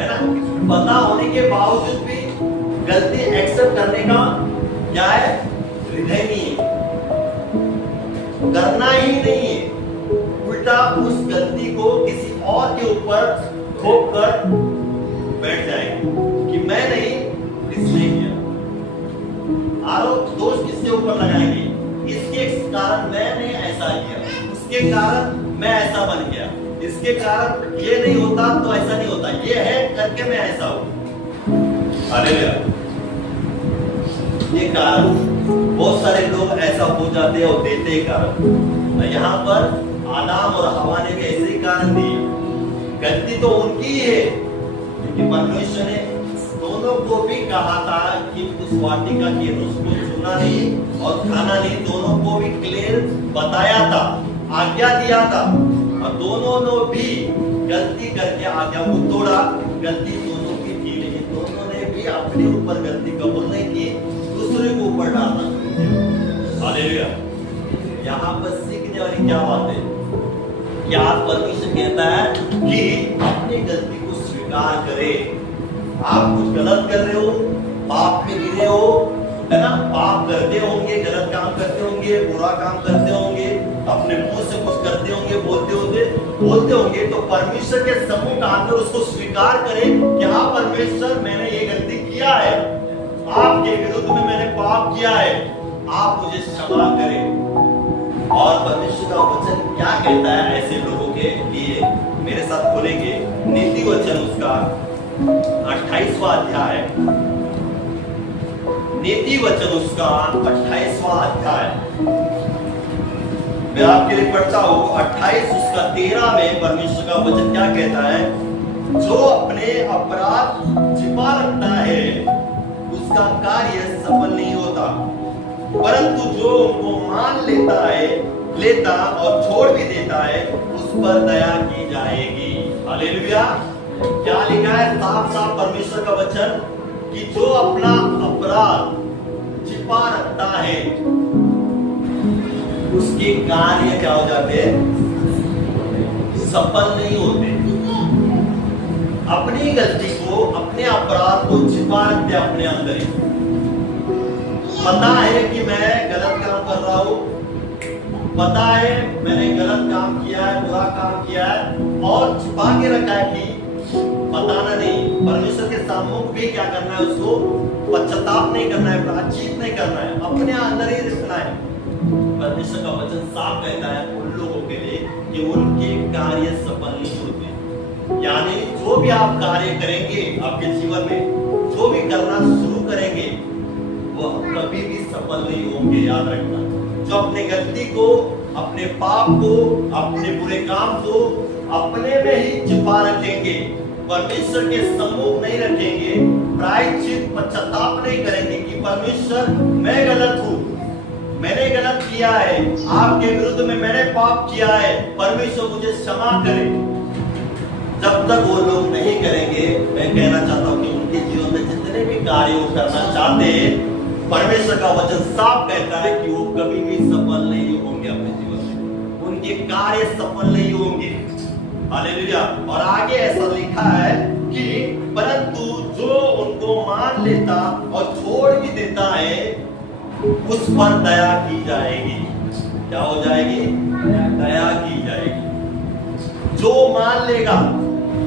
ना, पता होने के बावजूद भी गलती एक्सेप्ट करने का क्या है? हृदय नहीं है, करना ही नहीं है। उल्टा उस गलती को किसी और के ऊपर थोप कर बैठ जाएंगे कि मैं नहीं, इसने किया। आरोप दोष किसके ऊपर लगाएंगे? इसके कारण मैंने ऐसा किया, उसके कारण मैं ऐसा बन गया, इसके कारण ये नहीं होता तो ऐसा नहीं होता, ये है करके मैं ऐसा हूं। हालेलुया। ये कारण बहुत सारे लोग ऐसा हो जाते हैं और देते हैं कारण। यहाँ पर आदम और हवा ने भी ऐसे ही कारण दिए। गलती तो उनकी है, लेकिन परमेश्वर ने दोनों को भी कहा था कि उस वाटिका की उसको छूना नहीं और खाना नहीं। दोनों को भी क्लियर बताया था, आज्ञा दिया था, और दोनों ने भी गलती करके आज्ञा को तोड़ा। गलती दोनों की थी, लेकिन दोनों ने भी अपने ऊपर गलती कबूल नहीं की, दूसरे को ऊपर डालना शुरू किया। हालेलुया। यहाँ पर सीखने वाली क्या बात है? क्या परमेश्वर कहता है कि अपनी गलती को स्वीकार करे। आप कुछ गलत कर रहे हो, पाप में गिरे हो, है ना, पाप करते होंगे, गलत काम करते होंगे, बुरा काम करते होंगे, अपने मुंह से कुछ करते होंगे, बोलते होंगे, तो परमेश्वर के सम्मुख का आकर उसको स्वीकार करें कि हाँ परमेश्वर मैंने ये गलती किया है, आपके विरुद्ध में मैंने पाप किया है, आप मुझे क्षमा करें। और परमेश्वर का वचन क्या कहता है ऐसे लोगों के लिए? मेरे साथ खोलेंगे नीति वचन उसका 28वां अध्याय, नीति वचन उसका 28वां अध्याय। मैं आपके लिए पढ़ता हूं 28 उसका 13 में परमेश्वर का वचन क्या कहता है? जो अपने अपराध छिपा रखता है उसका कार्य सफल नहीं होता, परंतु जो उनको मान लेता और छोड़ भी देता है उस पर दया की जाएगी। हालेलुया। क्या लिखा है? साफ साफ परमेश्वर का वचन कि जो अपना अपराध छिपा रखता है उसके कार्य क्या हो जाते हैं? सफल नहीं होते। अपनी गलती को, अपने अपराध को छिपा रखते अपने अंदर ही। पता है कि मैं गलत काम कर रहा हूं, पता है मैंने गलत काम किया है, बुरा काम किया है, और छुपा के रखा है कि बताना नहीं। परमेश्वर के सम्मुख भी क्या करना है? उसको पश्चाताप नहीं करना है, प्रायश्चित नहीं करना है, अपने अंदर ही रखना है। परमेश्वर का वचन साफ कहता है उन लोगों के लिए कि उनके कार्य सफल नहीं होते। यानी जो भी आप कार्य करेंगे आपके जीवन में, जो भी करना शुरू करेंगे, वो कभी भी सफल नहीं होंगे। याद रखना, जो अपने गलती को, अपने पाप को, अपने बुरे काम को अपने में ही छिपा रखेंगे, परमेश्वर के सम्मुख नहीं रखेंगे, प्रायश्चित पश्चाताप नहीं करेंगे कि परमेश्वर मैं गलत हूँ, मैंने गलत किया है, आपके विरुद्ध में मैंने पाप किया है, परमेश्वर मुझे क्षमा करे। जब तक वो लोग नहीं करेंगे, मैं कहना चाहता हूँ कि उनके जीवन में जितने भी कार्य वो करना चाहते हैं, परमेश्वर का वचन साफ कहता है कि वो कभी भी सफल नहीं होंगे अपने जीवन में, उनके कार्य सफल नहीं होंगे। हालेलुया। और आगे ऐसा लिखा है कि परंतु जो उनको मान लेता और छोड़ भी देता है, उस पर दया की जाएगी। क्या हो जाएगी? दया की जाएगी। जो मान लेगा,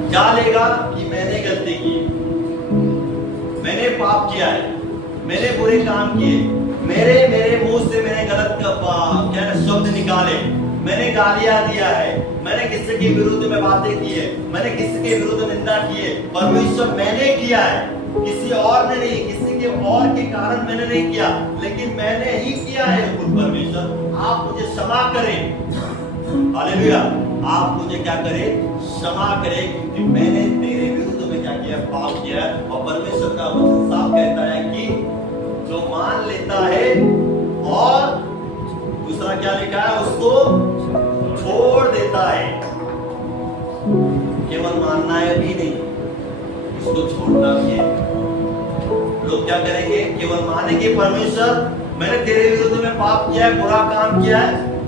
क्या लेगा कि मैंने गलती की, मैंने पाप किया है, मैंने बुरे काम किए, मेरे मुंह से मैंने गलत क्या शब्द निकाले, मैंने गालियां दिया है, मैंने किसी के विरुद्ध में बातें की है, मैंने किसी के विरुद्ध निंदा की है, परमेश्वर मैंने किया है, किसी और ने नहीं, किसी के और के कारण मैंने नहीं किया, लेकिन मैंने ही किया है। खुद परमेश्वर आप मुझे क्षमा करें। हालेलुया। आप मुझे क्या करें? क्षमा करें, क्योंकि मैंने तेरे विरुद्ध में क्या किया? पाप किया है। और परमेश्वर का वचन साफ कहता है कि जो मान लेता है और दूसरा क्या लिखा है? उसको छोड़ देता है। केवल मानना है भी नहीं, उसको छोड़ना भी है। लोग क्या करेंगे? केवल मानेंगे परमेश्वर मैंने तेरे विरुद्ध में पाप किया है, बुरा काम किया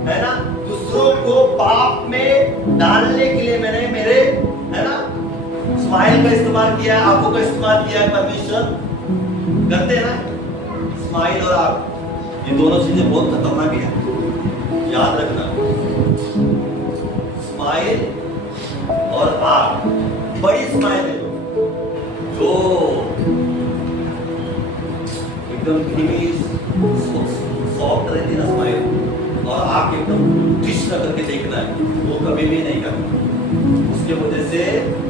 है ना, दूसरों को पाप में डालने के लिए मैंने मेरे, है ना, स्माइल का इस्तेमाल किया है, आंखों का इस्तेमाल किया है। परमेश्वर करते हैं ना, स्माइल और आंख, ये दोनों चीजें बहुत खतरनाक है, याद रखना। स्माइल और आंख, बड़ी स्माइल है जो एकदम धीमी सॉफ्ट रहती है ना स्माइल, और आंख एकदम डिश करके देखना है, वो कभी भी नहीं करना। उसके वजह से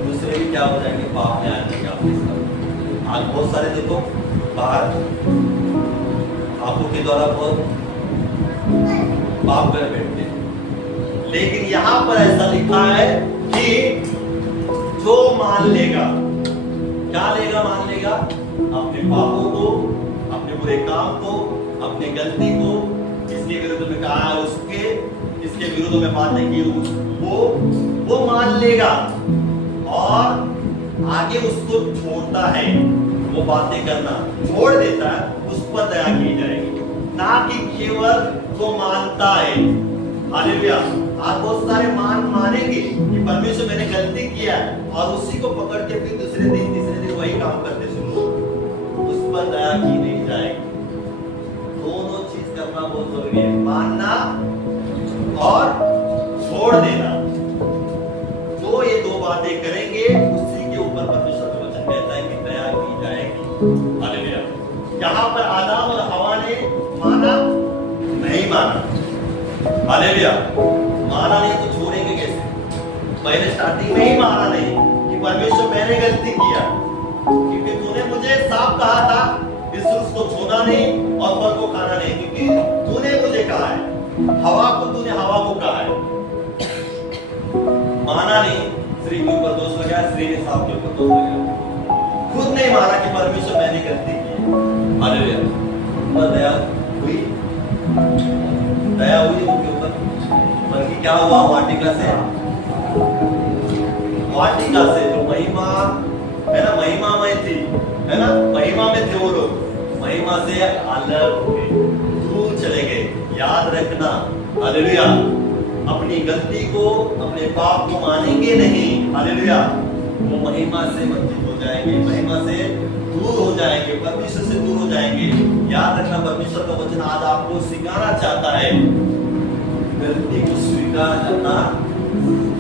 दूसरे भी क्या हो जाएंगे? पाप में आ जाएंगे आपके साथ। आज बहुत सारे देखो बाहर आंखों के द्वारा बहुत पाप कर बैठते हैं, लेकिन यहाँ पर ऐसा लिखा है कि जो मान लेगा, क्या लेगा? मान लेगा अपने पापों को, अपने बुरे काम को, अपने गलती को, इसके विरुद्ध में कहा है उसके, इसके विरुद्ध में बातें की, वो मान लेगा और आगे उसको छोड़ता है, वो बातें करना छोड़ देता है, उस पर दया की जाएगी, ना कि केवल जो मानता है। हालेलुया। आज बहुत सारे मानेंगे कि परमेश्वर मैंने गलती किया है, और उसी को पकड़ के फिर दूसरे दिन तीसरे दिन वही काम करते शुरू, उस पर दया की नहीं जाएगी। दोनों चीज करना बहुत जरूरी है, मानना और छोड़ देना। जो ये दो बातें करेंगे, उसी के ऊपर परमेश्वर का वचन कहता है कि दया की जाएगी। हालेलुया। यहाँ पर आदम और हवा ने माना नहीं माना, हालेलुया, माना नहीं तो छोड़ेंगे कैसे? पहले स्टार्टिंग में ही माना नहीं कि परमेश्वर मैंने गलती किया, क्योंकि तूने मुझे साफ कहा था इस वृक्ष को छूना नहीं और फल को खाना नहीं, क्योंकि तूने मुझे कहा है। हवा को तूने हवा को कहा है, माना नहीं। स्त्री के ऊपर दोष लगाया, स्त्री ने सांप के ऊपर दोष लगाया, खुद नहीं माना कि परमेश्वर मैंने गलती की। हालेलुया। पर दया हुई उनके ऊपर, बल्कि क्या हुआ? वाटिका से जो महिमा है ना, महिमा में थी, है ना, महिमा में थे वो लोग, महिमा से अलग हो गए, दूर चले गए। याद रखना, हालेलुया, अपनी गलती को, अपने पाप को मानेंगे नहीं, हालेलुया, वो महिमा से वंचित हो जाएंगे, महिमा से दूर हो जाएंगे, परमेश्वर से दूर हो जाएंगे। याद रखना, परमेश्वर का वचन आज आपको सिखाना चाहता है, गलती को स्वीकार करना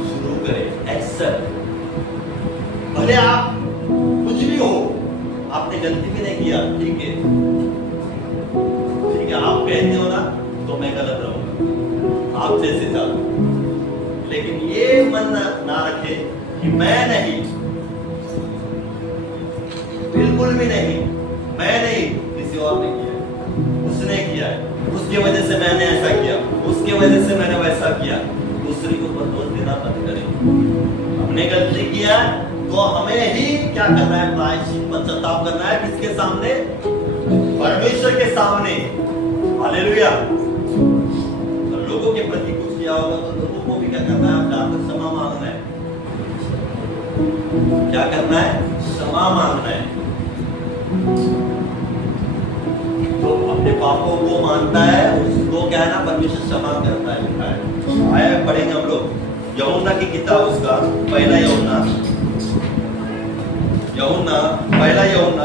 शुरू करें, एक्सेप्ट। भले आप कुछ भी हो, आपने गलती भी नहीं किया, ठीक है, आप कहते हो ना तो मैं गलत रहूंगा, आप जैसे चाहूं, लेकिन ये मन ना रखे कि मैं नहीं, बिल्कुल भी नहीं, मैं नहीं, किसी और ने किया है, उसने किया है, उसकी वजह से मैंने ऐसा किया, उसकी वजह से मैंने वैसा किया। दूसरे को पर दोष देना बंद करें। हमने गलती किया तो हमें ही क्या करना है, प्रायश्चित पश्चाताप करना है। किसके सामने? परमेश्वर के सामने। हालेलुया। लोगों के प्रति कुछ किया होगा तो लोगों को भी क्या करना है, जाकर क्षमा मांगना है। क्या करना है? क्षमा मांगना है। जो अपने पापों को मानता है उसको क्या है ना, परमेश्वर क्षमा करता है, लिखा है। आया पढ़ेंगे हम लोग यूहन्ना की किताब, उसका पहला यूहन्ना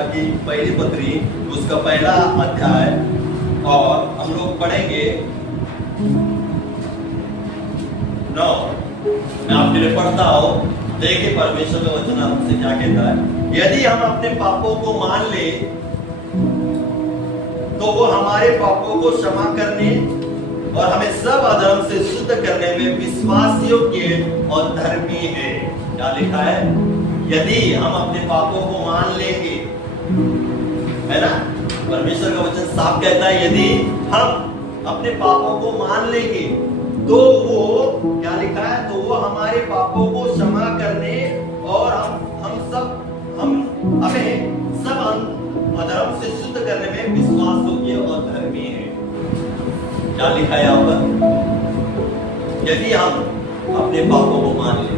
की पहली पत्री, उसका पहला अध्याय, और हम लोग पढ़ेंगे 9। मैं आपके लिए पढ़ता हूं। देखिए परमेश्वर का वचन हमसे क्या कहता है। यदि हम अपने पापों को मान ले तो वो हमारे पापों को क्षमा करने और हमें सब अधर्म से शुद्ध करने में विश्वास योग्य और धर्मी है। क्या लिखा है? यदि हम अपने पापों को मान लेंगे, है ना, परमेश्वर का वचन साफ कहता है, यदि हम अपने पापों को मान लेंगे तो वो क्या लिखा है, तो वो हमारे पापों को क्षमा करने और हमें सब अधर्म से शुद्ध करने में विश्वास योग्य और धर्मी है। क्या लिखा है यहाँ पर? यदि हम अपने पापों को मान लें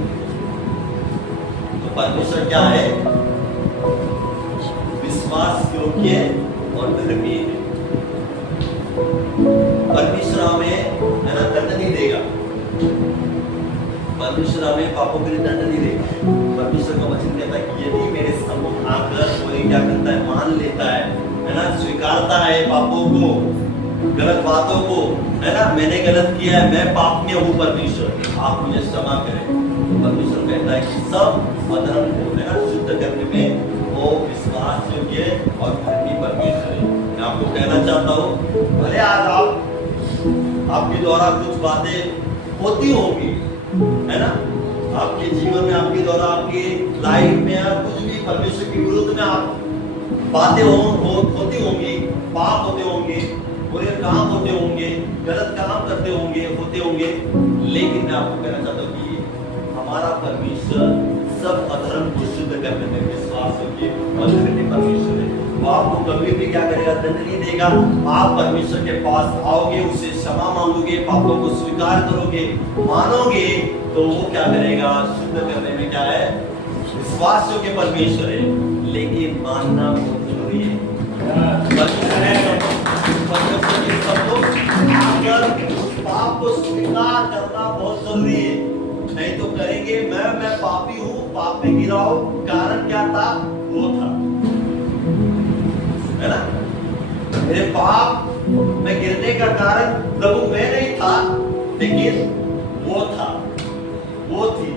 तो परमेश्वर क्या है? विश्वास योग्य और धर्मी है। परमेश्वर हमें, है ना, दंड नहीं देगा। परमेश्वर हमें पापों के लिए दंड नहीं देगा। परमेश्वर का वचन कहता है कि यदि मेरे सम्मुख आकर कोई क्या करता है, मान लेता है ना, स्वीकारता है पापों को, गलत बातों को, है ना, मैंने गलत किया है, मैं पाप में हूँ, परमेश्वर आप मुझे क्षमा करें, तो परमेश्वर कहता है कि सब अधर्म को, है ना, शुद्ध करने में वो विश्वास योग्य और धर्मी परमेश्वर है। मैं आपको कहना चाहता हूँ, भले आज आपके द्वारा कुछ बातें होती होंगी, है ना, आपके जीवन में, आपके द्वारा, आपकी लाइफ में कुछ भी परमेश्वर के विरुद्ध में आप बातें होती होंगी, पाप होते होंगे, बुरे काम होते होंगे, गलत काम करते होंगे, लेकिन मैं आपको कहना चाहता हूँ कि हमारा परमेश्वर सब अधर्म को शुद्ध करने में विश्वास योग्य और धर्मी परमेश्वर है। वो आपको कभी भी क्या करेगा, दंड नहीं देगा। आप परमेश्वर के पास आओगे, उससे क्षमा मांगोगे, पापों को स्वीकार करोगे, मानोगे, तो वो क्या करेगा, शुद्ध करने में क्या है, विश्वास योग्य परमेश्वर है। लेकिन मानना बहुत जरूरी है। पाप को स्वीकार करना बहुत जरूरी है, नहीं तो करेंगे मैं पापी हूँ, पाप में गिरा हूं, कारण क्या था, वो था, है ना, मेरे पाप में गिरने का कारण प्रभु मैं नहीं था, लेकिन वो था, वो थी।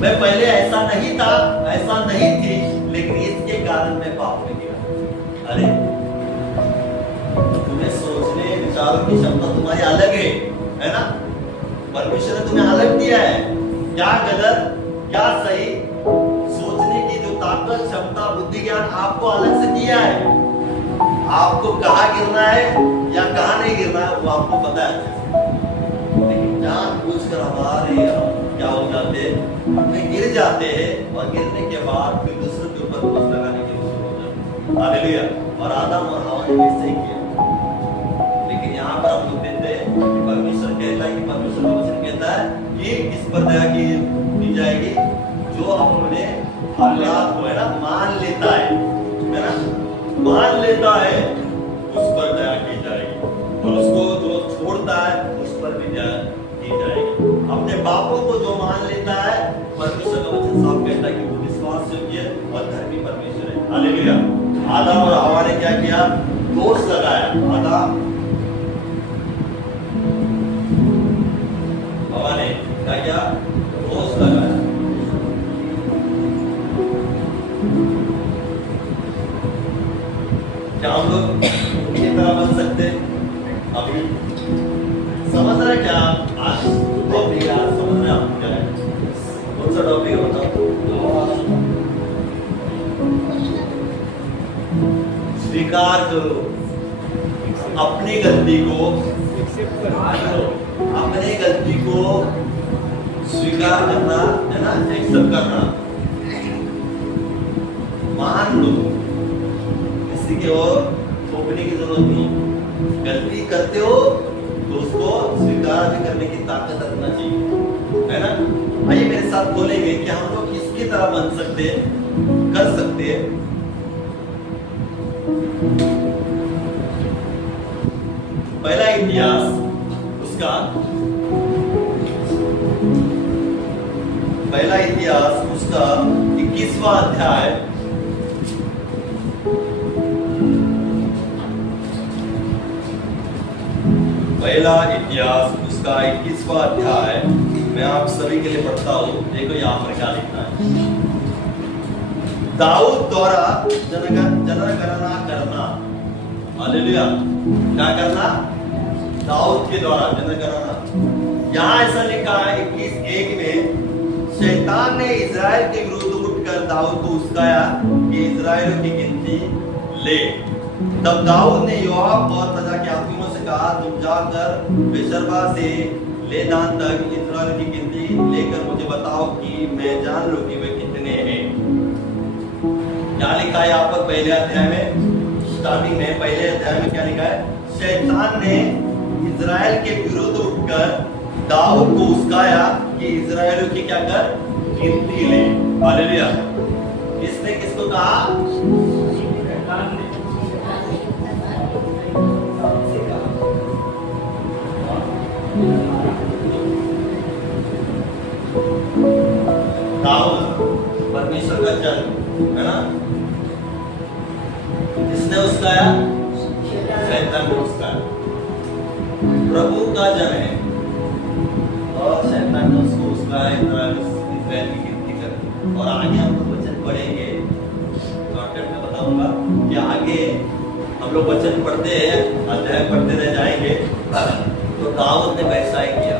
मैं पहले ऐसा नहीं था, ऐसा नहीं थी, लेकिन इसके कारण मैं पाप में गिरा। अरे तुम्हें सोचने विचारों की क्षमता तुम्हारी अलग है ना, परमेश्वर ने तुम्हें अलग दिया है, क्या गलत क्या सही सोचने की जो ताकत, क्षमता, बुद्धि, ज्ञान आपको अलग से दिया है। आपको कहाँ गिरना है या कहाँ नहीं गिरना है वो आपको पता है, लेकिन जानबूझकर हमारे क्या हो जाते हैं, गिर जाते हैं, और गिरने के बाद फिर दूसरों के ऊपर दोष लगाने की शुरू हो जाते हैं। हालेलुया। और आदम और हवा ने भी सही किया, लेकिन यहाँ पर हम लोग देखते हैं परमेश्वर कहता है कि परमेश्वर का वचन कहता है कि इस पर दया की जाएगी जो अपने अपराध को, है ना, मान लेता है ना, मान लेता है, उस पर दया की जाएगी, और उसको जो छोड़ता है उस पर भी दया की जाएगी। अपने पापों को जो मान लेता है, परमेश्वर का वचन साफ कहता है कि वो विश्वास योग्य और धर्मी परमेश्वर है। हालेलुया। आदम और हवा ने क्या किया, दोष लगाया। हवा ने क्या किया, दोष लगाया। क्या हम लोग उनकी तरह बन सकते? अभी समझ रहे क्या? आज समझ रहे आप क्या है? सा टॉपिक है बताओ? स्वीकार करो अपनी गलती को, अपनी गलती को स्वीकार करना है ना, एक्सेप्ट करना, मान लो, किसी के और थोपने की जरूरत नहीं। गलती करते हो तो उसको स्वीकार भी करने की ताकत रखना चाहिए, है ना। आइए मेरे साथ बोलेंगे कि हम लोग किसकी तरह बन सकते हैं, कर सकते हैं। पहला इतिहास उसका, पहला इतिहास उसका 21वां अध्याय, पहला इतिहास उसका 21वां अध्याय मैं आप सभी के लिए पढ़ता हूं। देखो यहाँ पर क्या लिखा है। दाऊद द्वारा जनगणना करना, हालेलुया, क्या करना? दाऊद के द्वारा जनगणना। यहाँ ऐसा लिखा है 21:1 में, शैतान ने इजराइल के विरुद्ध उठकर दाऊद को उस्काया कि इजराइलियों की गिनती ले। तब दाऊद ने योआब और प्रजा के हाकिमों से कहा, तुम जाकर बेशरबा से लेदान तक इजराइल की गिनती लेकर मुझे बताओ कि मैं जान लूं कि वे कितने हैं। क्या लिखा है यहाँ पर पहले अध्याय में, स्टार्टिंग में पहले अध्याय में क्या लिखा है? शैतान ने इजराइल के विरुद्ध उठकर दाऊद को उस्काया कि इजराइलियों की क्या कर, गिनती ले। हालेलुया। किसने किसको कहा? दाऊद परमेश्वर का जन है ना, किसने उस्काया? शैतान ने उस्काया। प्रभु का जन है और शैतान ने उसको उस्काया इजराइल की गिनती कर। और आगे हम लोग वचन पढ़ेंगे, शॉर्टकट में बताऊंगा कि आगे हम लोग वचन पढ़ते हैं, अध्याय पढ़ते रह जाएंगे। तो दाऊद ने वैसा ही किया,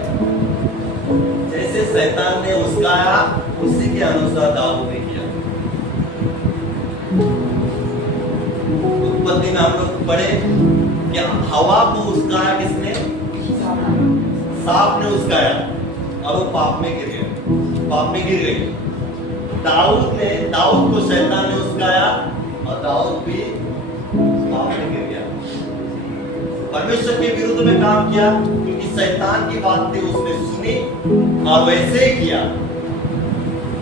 जैसे शैतान ने उस्काया उसी के अनुसार दाऊद ने किया। उत्पत्ति में हम लोग पढ़े कि हवा को उस्काया किसने? सांप ने उस्काया और वो पाप में गिर गया, पाप में गिर गई। दाऊद को शैतान ने उस्काया और दाऊद भी पाप में गिर गया। परमेश्वर के विरुद्ध में काम किया क्योंकि शैतान की बातें उसने सुनी और वैसे ही किया।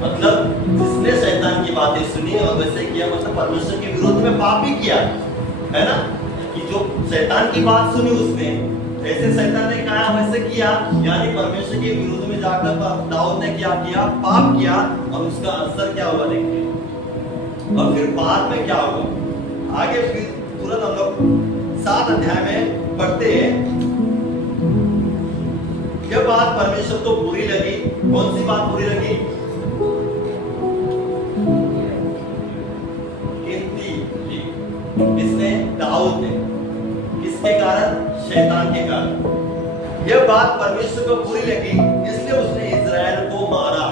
मतलब जिसने शैतान की बातें सुनी और वैसे ही किया, मतलब परमेश्वर के विरुद्ध में पाप ही किया, है ना। कि जो शैतान की बात सुनी उसने, जैसे शैतान ने कहा वैसे किया, यानी परमेश्वर के विरुद्ध में जाकर दाऊद ने क्या किया? पाप किया। और उसका असर क्या हुआ देखिए। और फिर बाद में क्या हुआ आगे, फिर तुरंत हम लोग 7 अध्याय में पढ़ते हैं। यह बात परमेश्वर को बुरी लगी। कौन सी बात बुरी लगी? गिनती की। किसने? दाऊद ने। किसके कारण? शैतान के कारण। यह बात परमेश्वर को बुरी लगी, इसलिए उसने इजराइल को मारा।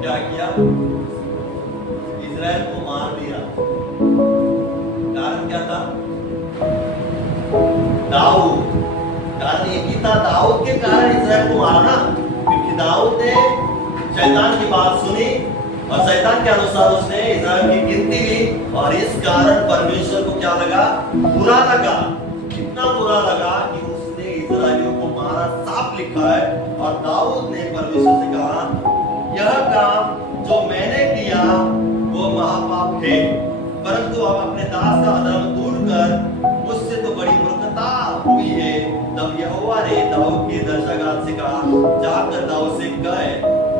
क्या किया? इजराइल को मार दिया। कारण क्या था? दाऊद। कारण एक ही था, दाऊद के कारण इजराइल को मारना, क्योंकि दाऊद ने शैतान की बात सुनी और शैतान के अनुसार उसने इजराइल की गिनती ली। और इस कारण परमेश्वर को क्या लगा? बुरा लगा। इतना बुरा लगा कि उसने इजराइलियों को मारा। साफ लिखा है। और दाऊद ने परमेश्वर से कहा, यह काम जो मैंने किया वो महापाप है, परंतु अब अपने दास का अधर्म दूर कर, मुझसे तो बड़ी मूर्खता हुई है। तब यहोवा ने दाऊद के दर्शकगण से कहा, जाकर दाऊद से कह,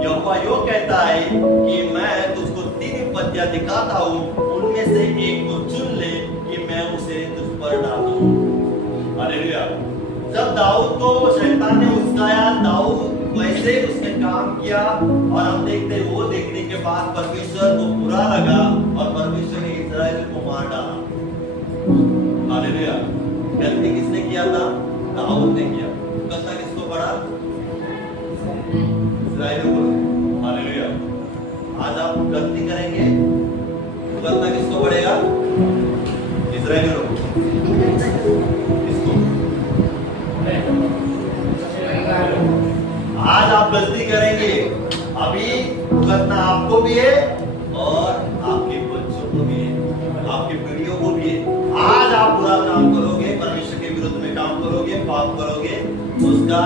यहोवा यो कहता है कि मैं तुझको 3 विपत्तियां दिखाता हूँ, उनमें से एक को चुन ले कि मैं उसे तुझ पर डालूं। हालेलुया। जब दाऊद को शैतान ने उस्काया, दाऊद वैसे ही उसने काम किया। और हम देखते हैं वो देखने के बाद परमेश्वर को बुरा लगा और परमेश्वर ने इजराइल को मार डाला। हालेलुया। गलती किसने किया था? दाऊद ने किया। कसना किसको पड़ा? इजराइल को। हालेलुया। आज आप गलती करेंगे, भुगतना किसको पड़ेगा? इस्राएलियों को। किसको? आज आप गलती करेंगे, अभी भुगतना आपको भी है और आपके बच्चों को भी है, आपके पीढ़ियों को भी है। आज आप बुरा काम करोगे, परमेश्वर के विरुद्ध में काम करोगे, पाप करोगे, उसका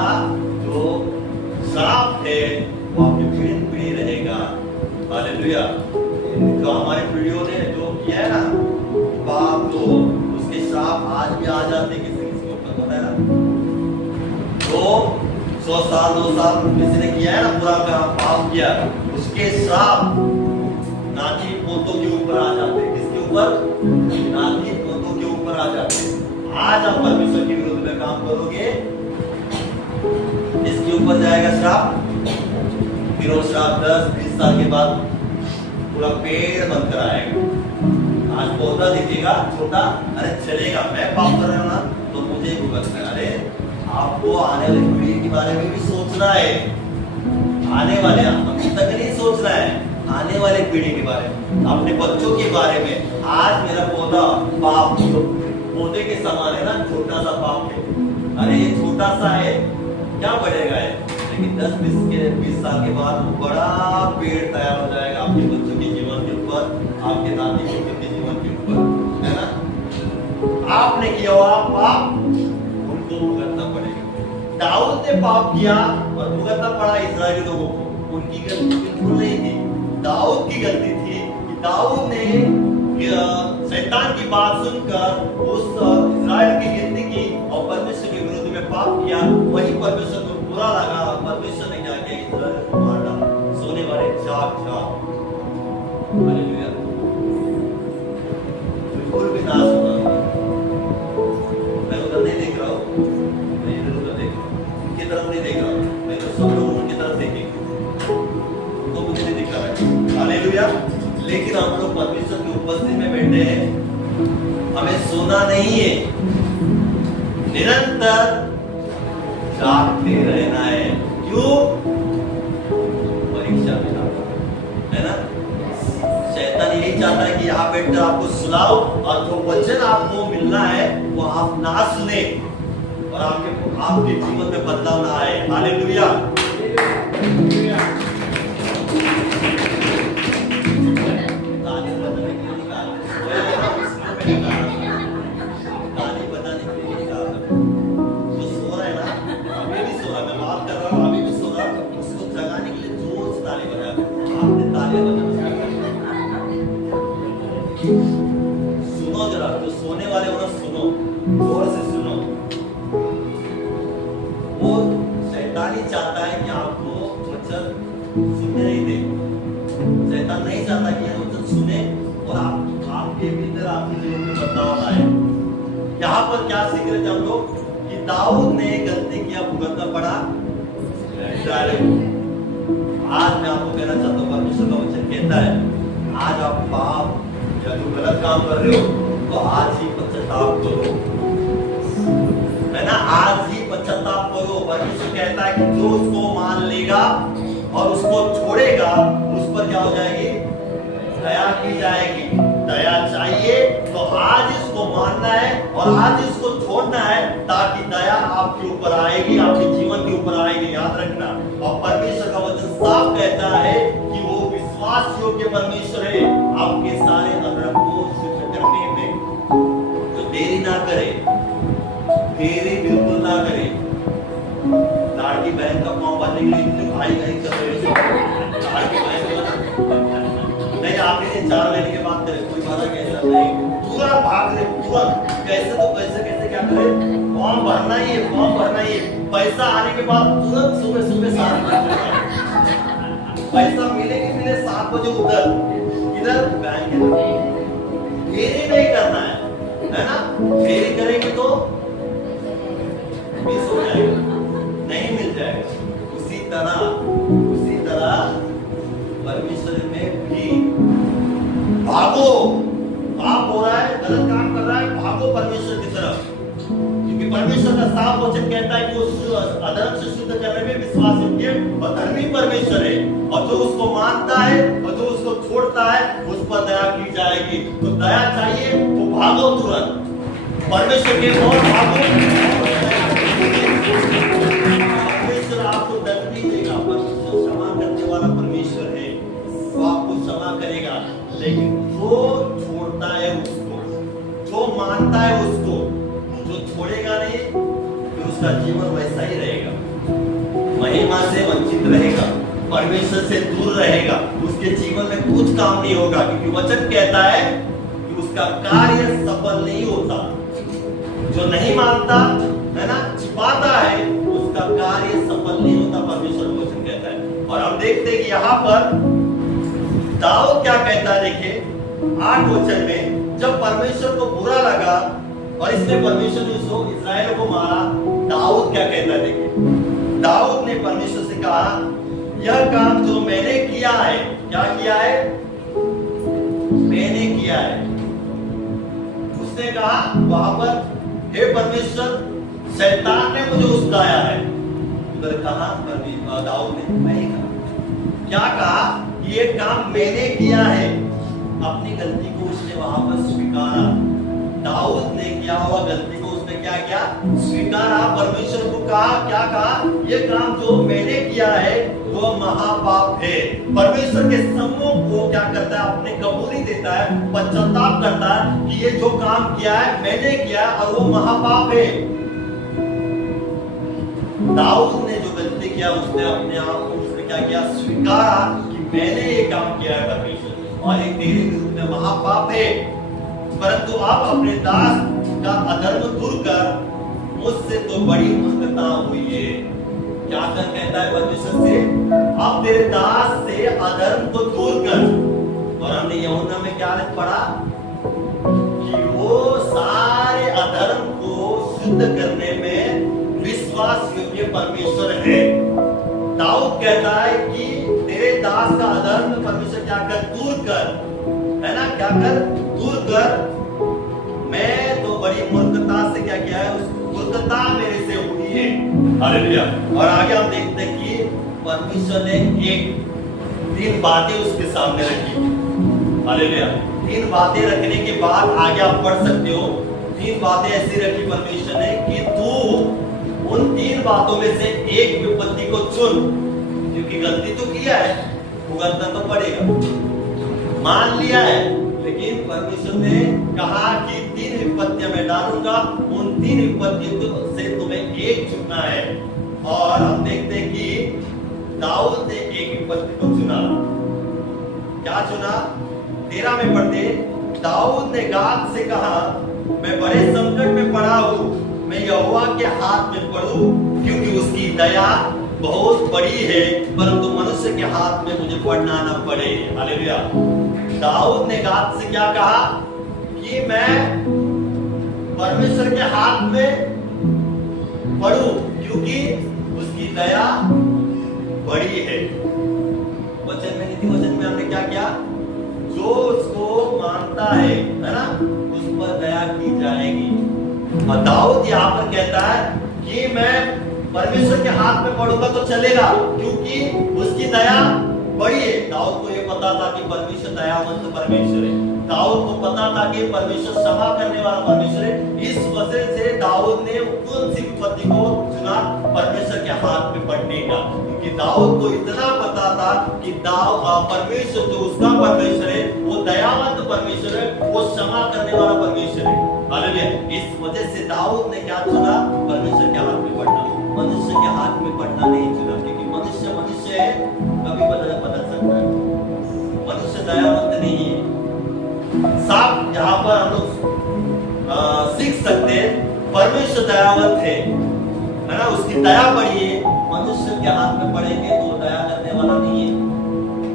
जो श्राप है वो आपकी पीढ़ी रहेगा। हालेलुया। तो हमारी पीढ़ियों ने जो किया है ना पाप, तो उसके श्राप आज भी आ जाते किसी किसी के ऊपर, पता है ना। तो 100 साल 2 साल किसी ने किया है ना बुरा काम, पाप किया, उसके श्राप नाती पोतों के ऊपर आ जाते। किसके ऊपर? नाती पोतों के ऊपर आ जाते। आज आप परमेश्वर के विरुद्ध में काम करोगे, इसके ऊपर जाएगा श्राप, फिर वो श्राप 10-20 साल के बाद पूरा पेड़ बनकर आएगा। आज पौधा दिखेगा छोटा, अरे चलेगा, मैं पाप कर रहा हूं ना तो मुझे भुगतना है। अरे आपको आने वाली पीढ़ी के बारे में भी सोचना है, आने वाले अभी तक नहीं सोचना है, आने वाले पीढ़ी के बारे में, अपने बच्चों के बारे में। आज मेरा पौधा पाप पौधे के समान है ना, छोटा सा पाप है, अरे ये छोटा सा है, क्या बढ़ेगा है, लेकिन 10-20 साल के बाद वो बड़ा पेड़ तैयार हो जाएगा आपके बच्चों के जीवन के ऊपर, आपके नाती पोतों के जीवन के ऊपर, है ना। आपने किया हुआ पाप उनको भुगतना पड़ेगा। दाऊद ने पाप किया और भुगतना पड़ा इस्राएली लोगों को, उनकी गलती बिल्कुल नहीं थी, दाऊद की गलती थी कि दाऊद ने शैतान की बात सुनकर उस इस्राएल की गिनती की और परमेश्वर के विरुद्ध में पाप किया। वही परमेश्वर को बुरा लगा, परमेश्वर ने क्या किया? इस्राएल को मार डाला, सोने वाले चाक। हालेलुया। बिल्कुल भी नाश होना। मैं उधर नहीं देख रहा हूँ, मैं इधर उधर देख रहा हूँ, उनकी तरफ नहीं देख रहा हूँ, मैं तो सब लोग उनकी तरफ देखेंगे तो मुझे नहीं दिख रहा है। हालेलुया। लेकिन हम लोग परमेश्वर की उपस्थिति में बैठे हैं, हमें सोना नहीं है, निरंतर जागते रहना है। क्यों? परीक्षा में है ना। शैतान यही चाहता है कि यहाँ बैठकर आपको सुनाओ और जो वचन आपको मिलना है वो आप ना सुने और आपके जीवन में बदलाव ना आए। हालेलुया। सुनो जरा, जो सोने वाले हो ना सुनो, जोर से सुनो। वो शैतान ही चाहता है कि आपको वचन सुनने नहीं दे। शैतान नहीं चाहता कि वचन सुने और आपके भीतर आपके जीवन में बदलाव आए। यहाँ पर क्या सीख रहे थे हम लोग कि दाऊद ने गलती किया, भुगतना पड़ा इस्राएल को। आज मैं आपको कहना चाहता हूँ, परमेश्वर का वचन कहता है आज आप पाप या जो गलत काम कर रहे हो तो आज ही पश्चाताप करो, है ना। आज ही पश्चाताप करो। परमेश्वर कहता है कि जो उसको मान लेगा और उसको छोड़ेगा उस पर क्या हो जाएगी? दया की जाएगी। दया चाहिए तो आज इसको मानना है और आज इसको छोड़ना है ताकि दया आपके ऊपर आएगी, आपके जीवन के ऊपर आएगी। याद रखना। और परमेश्वर का वचन साफ कहता है कि वो विश्वास योग्य परमेश्वर है आपके सारे अधर्म को सिद्ध करने में। तो देरी ना करे, देरी बिल्कुल ना करे। लाड़की बहन का पाँव बांधने के लिए इतने भाई बहन कर रहे हो, लाड़की बहन नहीं, आप इसे 4 महीने के बाद करें, कोई बाधा कैसा नहीं, पूरा भाग रहे, पूरा कैसे तो कैसे क्या करे, फॉर्म भरना ही है, फॉर्म भरना ही है। पैसा आने के बाद तुरंत सुबह 7 बजे पैसा मिले 7 बजे उधर इधर बैंक में। देरी नहीं करना है ना। देरी करेंगे तो मिस हो जाएगा, नहीं मिल जाएगा। उसी तरह परमेश्वर में भी भागो। पाप हो रहा है, गलत काम कर रहा है, भागो परमेश्वर की तरफ, क्योंकि परमेश्वर का साफ वचन कहता है कि वो अधर्म से शुद्ध करने में विश्वास योग्य और धर्मी परमेश्वर है, और जो उसको मानता है और जो उसको छोड़ता है उस पर दया की जाएगी। तो दया चाहिए तो भागो तुरंत परमेश्वर के ओर भागो। परमेश्वर आपको दंड नहीं देगा, परमेश्वर क्षमा करने वाला परमेश्वर है, वो आपको क्षमा करेगा। लेकिन जो छोड़ता है उसको, जो मानता है उसको, जो छोड़ेगा नहीं फिर उसका जीवन वैसा ही रहेगा, महिमा से वंचित रहेगा, परमेश्वर से दूर रहेगा, उसके जीवन में कुछ काम नहीं होगा। क्योंकि वचन कहता है कि उसका कार्य सफल नहीं होता। जो नहीं मानता है ना, छिपाता है, उसका कार्य सफल नहीं होता, परमेश्वर वचन कहता है। और हम देखते हैं कि यहाँ पर दाऊद क्या कहता है, देखिए 8 वचन में, जब परमेश्वर को बुरा लगा और इसने परमेश्वर ने उसको इस्राएल को मारा, दाऊद क्या कहता है, देखिए दाऊद ने परमेश्वर से कहा, यह काम जो मैंने किया है, क्या किया है, मैंने किया है। उसने कहा वहां पर, हे परमेश्वर, शैतान ने मुझे उकसाया है। उधर कहा दाऊद ने, मैं कहा, क्या कहा, ये काम मैंने किया है। अपनी गलती को उसने वहां पर स्वीकारा। दाऊद ने किया हुआ गलती को उसने क्या किया, स्वीकारा। परमेश्वर को कहा, क्या कहा, ये काम जो मैंने किया है वो महापाप है। परमेश्वर के सम्मुख वो क्या करता है, अपने कबूली देता है, पश्चाताप करता है कि ये जो काम किया है मैंने किया और वो महापाप है। दाऊद ने जो गलती किया उसने अपने आप को उसने क्या किया, स्वीकारा कि मैंने ये काम किया है परमेश्वर, और ये तेरे विरुद्ध में महापाप है। परंतु आप अपने दास का अधर्म दूर कर, मुझसे तो बड़ी मूर्खता हुई है। क्या कर कहता है परमेश्वर से, आप तेरे दास से अधर्म को दूर कर। और हमने यूहन्ना में क्या पढ़ा कि वो सारे अधर्म को शुद्ध करने में विश्वास योग्य परमेश्वर है। दाऊद कहता है कि तेरे दास का अधर्म परमेश्वर क्या कर, दूर कर, है ना, क्या कर, दूर कर। मैं तो बड़ी मूर्खता से क्या किया है, उस मूर्खता मेरे से हुई है। हालेलुया। और आगे हम देखते हैं कि परमेश्वर ने 3 बातें उसके सामने रखी। हालेलुया। 3 बातें रखने के बाद आगे आप पढ़ सकते हो। 3 बातें ऐसी रखी परमेश्वर ने कि तू उन 3 बातों में से एक विपत्ति को चुन, क्योंकि गलती तो किया है, भुगतना तो पड़ेगा, मान लिया है। लेकिन परमेश्वर ने कहा कि 3 विपत्तियां मैं डालूंगा, उन 3 विपत्तियों से तुम्हें एक चुनना है। और हम देखते हैं कि दाऊद ने एक विपत्ति को चुना। क्या चुना, 13 में पढ़ते, दाऊद ने गाद से कहा, मैं बड़े संकट में पड़ा हूं, मैं यहोवा के हाथ में पड़ूं, क्योंकि उसकी दया बहुत बड़ी है, परंतु मनुष्य के हाथ में मुझे पड़ना न पड़े। हालेलुया। दाऊद ने गाद से क्या कहा कि मैं परमेश्वर के हाथ में पड़ूं, क्योंकि उसकी दया बड़ी है। वचन में नीति वचन में हमने क्या किया, जो उसको मानता है ना, उस पर दया की जाएगी। और दाऊद यहाँ पर कहता है कि मैं परमेश्वर के हाथ में पड़ूंगा तो चलेगा, क्योंकि उसकी दया बड़ी है। दाऊद को ये पता था कि परमेश्वर दयावंत परमेश्वर है। दाऊद को पता था कि परमेश्वर क्षमा करने वाला परमेश्वर है। इस वजह से दाऊद ने कौन सी विपत्ति को चुना, परमेश्वर के हाथ में पड़ने का, क्योंकि दाऊद को इतना पता था कि परमेश्वर जो उसका परमेश्वर है वो दयावंत परमेश्वर है, वो क्षमा करने वाला परमेश्वर है। हालेलुया। इस वजह से दाऊद ने क्या चुना, परमेश्वर के हाथ में पड़ना, मनुष्य के हाथ में पड़ना नहीं चुना, क्योंकि मनुष्य मनुष्य है, कभी बदल सकता है, मनुष्य दयावंत नहीं है। साफ यहाँ पर हम लोग सीख सकते हैं, परमेश्वर दयावंत है ना, उसकी दया बड़ी है। मनुष्य के हाथ में पड़ेंगे तो दया करने वाला नहीं है,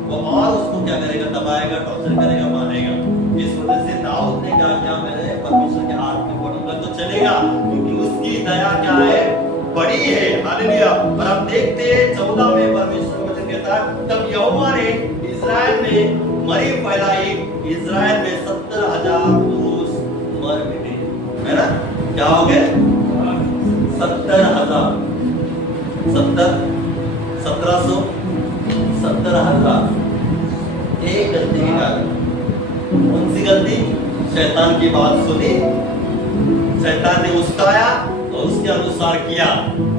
वो और उसको क्या करेगा, दबाएगा, टॉर्चर करेगा, मारेगा। इस वजह से दाऊद ने क्या किया, मैंने परमेश्वर के हाथ में पड़ूंगा तो चलेगा, क्योंकि उसकी दया क्या है, बड़ी है। हालेलुया। और अब देखते हैं 14 में परमेश्वर वचन कहता है, तब यहोवा ने इस्राएल में मरी फैलाई, इस्राएल में 70,000 पुरुष मर मिटे, है ना, क्या हो गए, 70,000 1700 70,000 एक गलती के कारण। कौन सी गलती? शैतान की बात सुनी, शैतान ने उस्काया और उसके अनुसार किया,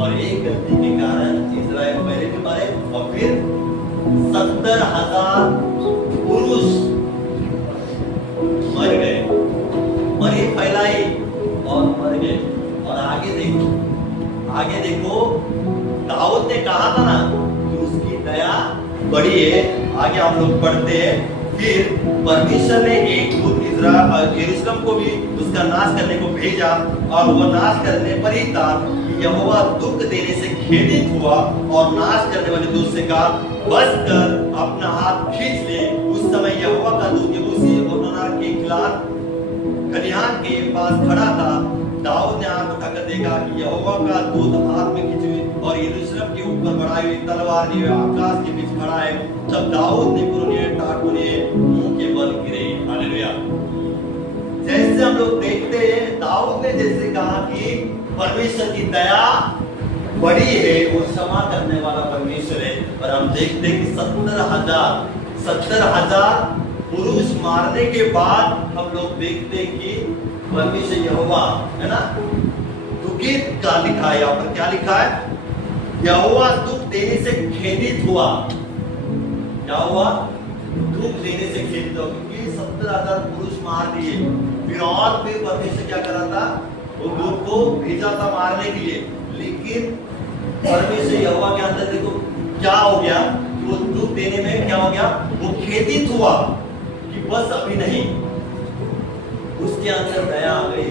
और एक गलती के कारण इस्राएल पहले भी मरे और फिर 70,000 पुरुष मर गए, मरी फैलाई और मर गए। और आगे देखो दाऊद ने कहा था ना कि उसकी दया बड़ी है। आगे हम लोग पढ़ते हैं, फिर परमेश्वर ने एक दूत यरूशलेम को भी उसका नाश करने को भेजा, और वह नाश करने पर ही था कि यहोवा दुख देने से खेदित हुआ और नाश करने वाले दूत से कहा, बस कर अपना हाथ खींच ले। उस समय यहोवा का दूत यबूसी ओरनान के खिलाफ खलिहान के पास खड़ा था। दाऊद ने आंख उठाकर देखा कि यहोवा का दूत हाथ में खींची हुई और यरूशलेम के ऊपर बढ़ाई हुई तलवार लिए आकाश के बीच खड़ा है। तब दाऊद ने पुरनिये टाटुने मुंह के बल गिरे। हालेलुया। जैसे हम लोग देखते हैं, दाऊद ने जैसे कहा कि परमेश्वर की दया बड़ी है, वो क्षमा करने वाला परमेश्वर है, और हम देखते हैं कि 70,000 पुरुष मारने के बाद हम लोग देखते हैं कि परमेश्वर यहोवा है ना, दुखित का लिखा है यहाँ पर। क्या लिखा है? यहोवा दुख देने से खेदित हुआ। क्या हुआ? दुख देने से खेदित हुआ, क्योंकि 70,000 पुरुष मार दिए। फिर परमेश्वर क्या करा था? वो दूत को भेजा था मारने के लिए, लेकिन परमेश्वर यहोवा के अंदर देखो क्या हो गया, वो दुख देने में क्या हो गया? वो खेदित हुआ कि बस अभी नहीं। उसके अंदर दया आ गई,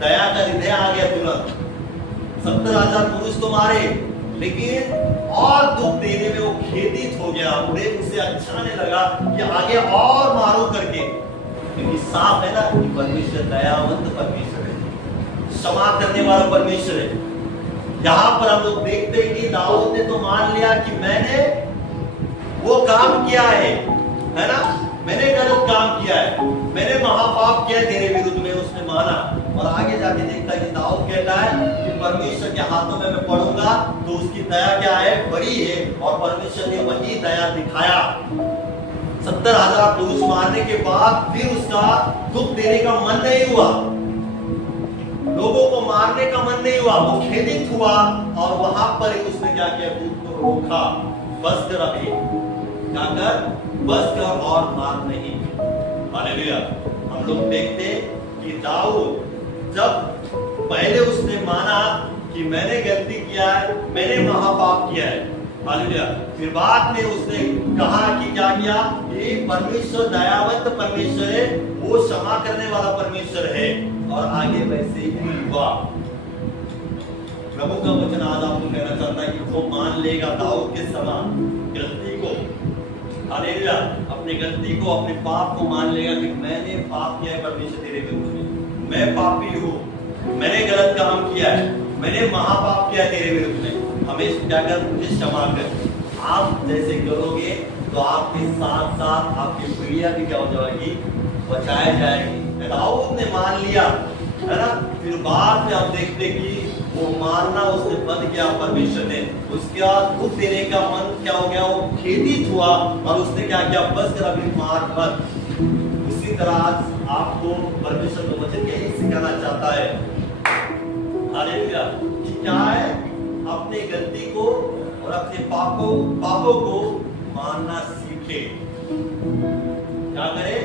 दया का हृदय आ गया तुरंत। 70,000 पुरुष तो मारे, लेकिन और दुख देने में वो खेदित हो गया। उसे अच्छा नहीं लगा कि आगे और मारो करके, क्योंकि साफ है ना कि परमेश्वर दयावंत परमेश्वर है, क्षमा करने वाला परमेश्वर है। यहाँ पर हम लोग देखते हैं कि दाऊद ने तो मान लिया कि मैंने वो काम किया है ना, मैंने गलत काम किया है, मैंने महापाप किया तेरे विरुद्ध में, उसने माना। और आगे जाके देखता है कि दाऊद कहता है कि परमेश्वर के हाथों में मैं पड़ूंगा तो उसकी दया क्या है? बड़ी है। और परमेश्वर ने वही दया दिखाया। 70,000 पुरुष मारने के बाद फिर उसका दुख देने का मन नहीं हुआ, लोगों को मारने का मन नहीं हुआ, वो खेदित हुआ, और वहां पर ही उसने क्या किया? दूत को रोका, बस कर अभी, क्या कर? बस कर और मार नहीं। हालेलुया। हम लोग देखते कि दाऊद जब पहले उसने माना कि मैंने गलती किया है, मैंने महापाप किया है, हालेलुया, फिर बाद में उसने कहा कि क्या किया? कि परमेश्वर दयावंत परमेश्वर है, वो क्षमा करने वाला परमेश्वर है, और आगे वैसे ही हुआ। प्रभु का वचन आज आपको कहना चाहता है कि वो मान लेगा दाऊद के समान गलती को, हालेलुया, अपनी गलती को, अपने पाप को मान लेगा कि मैंने पाप किया है परमेश्वर तेरे विरुद्ध में, मैं पापी हूँ, मैंने गलत काम किया है, मैंने महापाप किया है तेरे विरुद्ध में, हमें क्या कर? मुझे क्षमा कर। आप जैसे करोगे तो आपके साथ साथ आपकी पीढ़ियां भी क्या हो जाएगी? बचाई जाएगी। दाऊद ने मान लिया, है ना। फिर बाद में आप देखते कि वो मारना उसने बंद किया परमेश्वर ने, उसके बाद दुख देने का मन क्या हो गया? वो खेदित हुआ, और उसने क्या किया? बस कर अभी मार मत। उसी तरह आज आपको परमेश्वर का वचन यही सिखाना चाहता है, हालेलुया, कि क्या है? अपने गलती को और अपने पापों को मानना सीखे। क्या करे?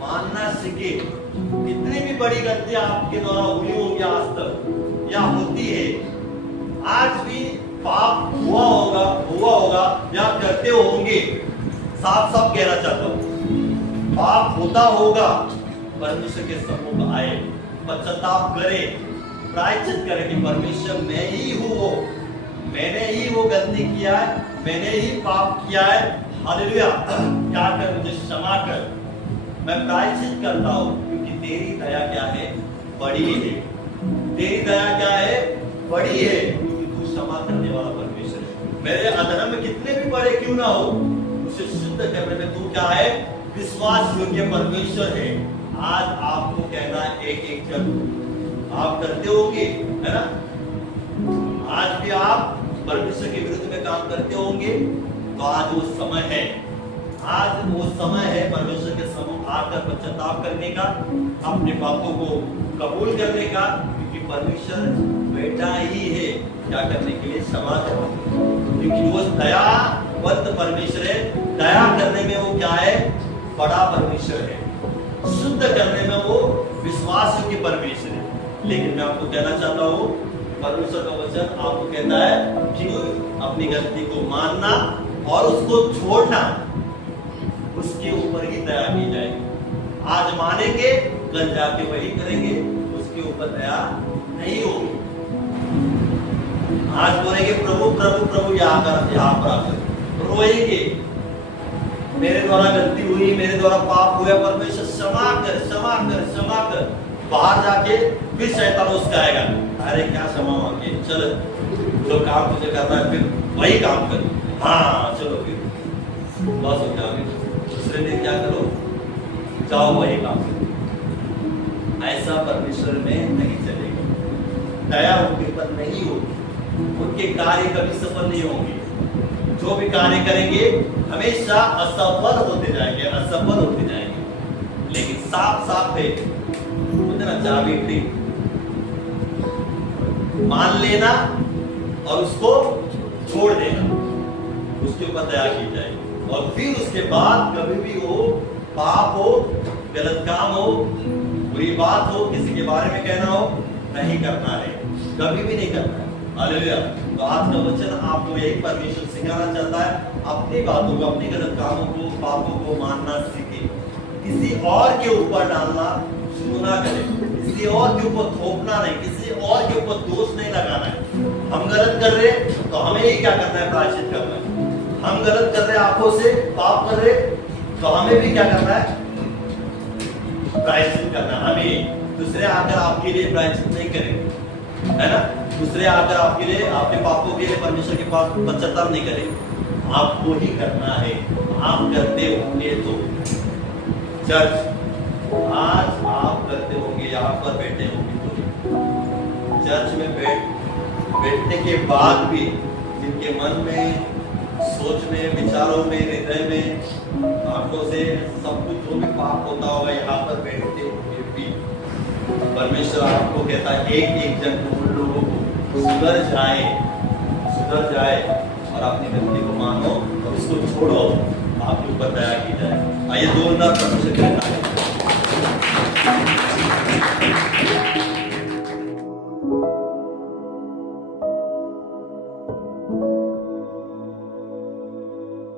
मानना सीखे। कितनी भी बड़ी गलतियां आपके द्वारा हुई होंगी आज तक या होती है, आज भी पाप हुआ होगा या करते होंगे, साफ साफ कहना चाहता हूं, पाप होता होगा, परमेश्वर के सम्मुख आए, पश्चाताप करे, प्रायश्चित करे कि परमेश्वर मैं ही हूँ, मैंने ही वो गलती किया है, मैंने ही पाप किया है, हालेलुया, क्या कर? मुझे क्षमा कर, मैं प्रायश्चित करता हूँ, क्योंकि तेरी दया क्या है? बड़ी है। तेरी दया क्या है? बड़ी है, क्योंकि तू क्षमा करने वाला परमेश्वर है। मेरे अधर्म में कितने भी बड़े क्यों ना हो, उसे शुद्ध करने में तू क्या है? विश्वास योग्य परमेश्वर है। आज आपको कहना है एक एक कर, आप करते होंगे, है ना? आज भी आप परमेश्वर के विरुद्ध में काम करते होंगे, तो आज वो समय है, आज वो समय है परमेश्वर के सम्मुख आकर पश्चाताप करने का, अपने पापों को कबूल करने का, क्योंकि परमेश्वर बेटा ही है क्या करने के लिए, क्षमा करने, क्योंकि वो दयावंत परमेश्वर है। दया करने में वो क्या है, बड़ा परमेश्वर है। शुद्ध करने में वो विश्वास योग्य परमेश्वर है। लेकिन मैं आपको कहना चाहता हूँ, परमेश्वर का वचन आपको कहता है कि अपनी गलती को मानना और उसको छोड़ना, उसके ऊपर ही दया की जाएगी। आज मानेंगे, कल जाके वही करेंगे, उसके ऊपर दया नहीं होगी। आज बोलेंगे प्रभु प्रभु प्रभु, यहाँ पर आकर रोएंगे, मेरे द्वारा गलती हुई, मेरे द्वारा पाप हुआ, परमेश्वर क्षमा कर क्षमा कर क्षमा कर। बाहर जाके फिर शैतान उसका आएगा, अरे क्या क्षमा मांगे, चलो जो काम तुझे करना है फिर वही काम कर, हाँ चलो फिर बस हो गया, दूसरे दिन क्या करो, जाओ वही काम करो। ऐसा परमेश्वर में नहीं चलेगा, दया उनके ऊपर नहीं होगी, उनके कार्य कभी सफल नहीं होंगे। जो भी कार्य करेंगे हमेशा असफल होते जाएंगे, असफल होते जाएंगे। लेकिन साफ साफ है, ना चाबी मान लेना और उसको छोड़ देना, उसके ऊपर दया की जाए, और फिर उसके बाद कभी भी हो, पाप हो, गलत काम हो, बुरी बात हो, किसी के बारे में कहना हो, नहीं करना है, कभी भी नहीं करना है। हालेलुया। तो आज का वचन आपको यही परमेश्वर सिखाना चाहता है, अपनी बातों को, अपने गलत कामों को, पापों को मानना सीखे, किसी और के ऊपर डालना शुरू ना करें, किसी और के ऊपर थोपना नहीं, किसी और के ऊपर दोष नहीं लगाना है। हम गलत कर रहे तो हमें ही क्या करना है, प्रायश्चित करना है। हम गलत कर रहे, आंखों से पाप कर रहे, तो हमें भी क्या करना है, प्रायश्चित करना है। हमें दूसरे आकर आपके लिए प्रायश्चित नहीं करेंगे, है ना? दूसरे आकर आपके लिए, आपके पापों के लिए परमेश्वर के पास पश्चाताप नहीं करेंगे, आपको ही करना है। आप करते होंगे तो चर्च, आज आप करते होंगे, यहाँ पर बैठे होंगे तो चर्च में बैठने के बाद भी जिनके मन में, सोच में, विचारों में, हृदय में, आंखों से सब कुछ जो भी पाप होता होगा, यहाँ पर बैठते होंगे भी परमेश्वर आपको कहता है, एक एक जन उन लोगों को सुधर जाए और अपनी गलती को मानो और उसको छोड़ो, आपके ऊपर दया की जाए। आइए 2 मिनट परमेश्वर के लिए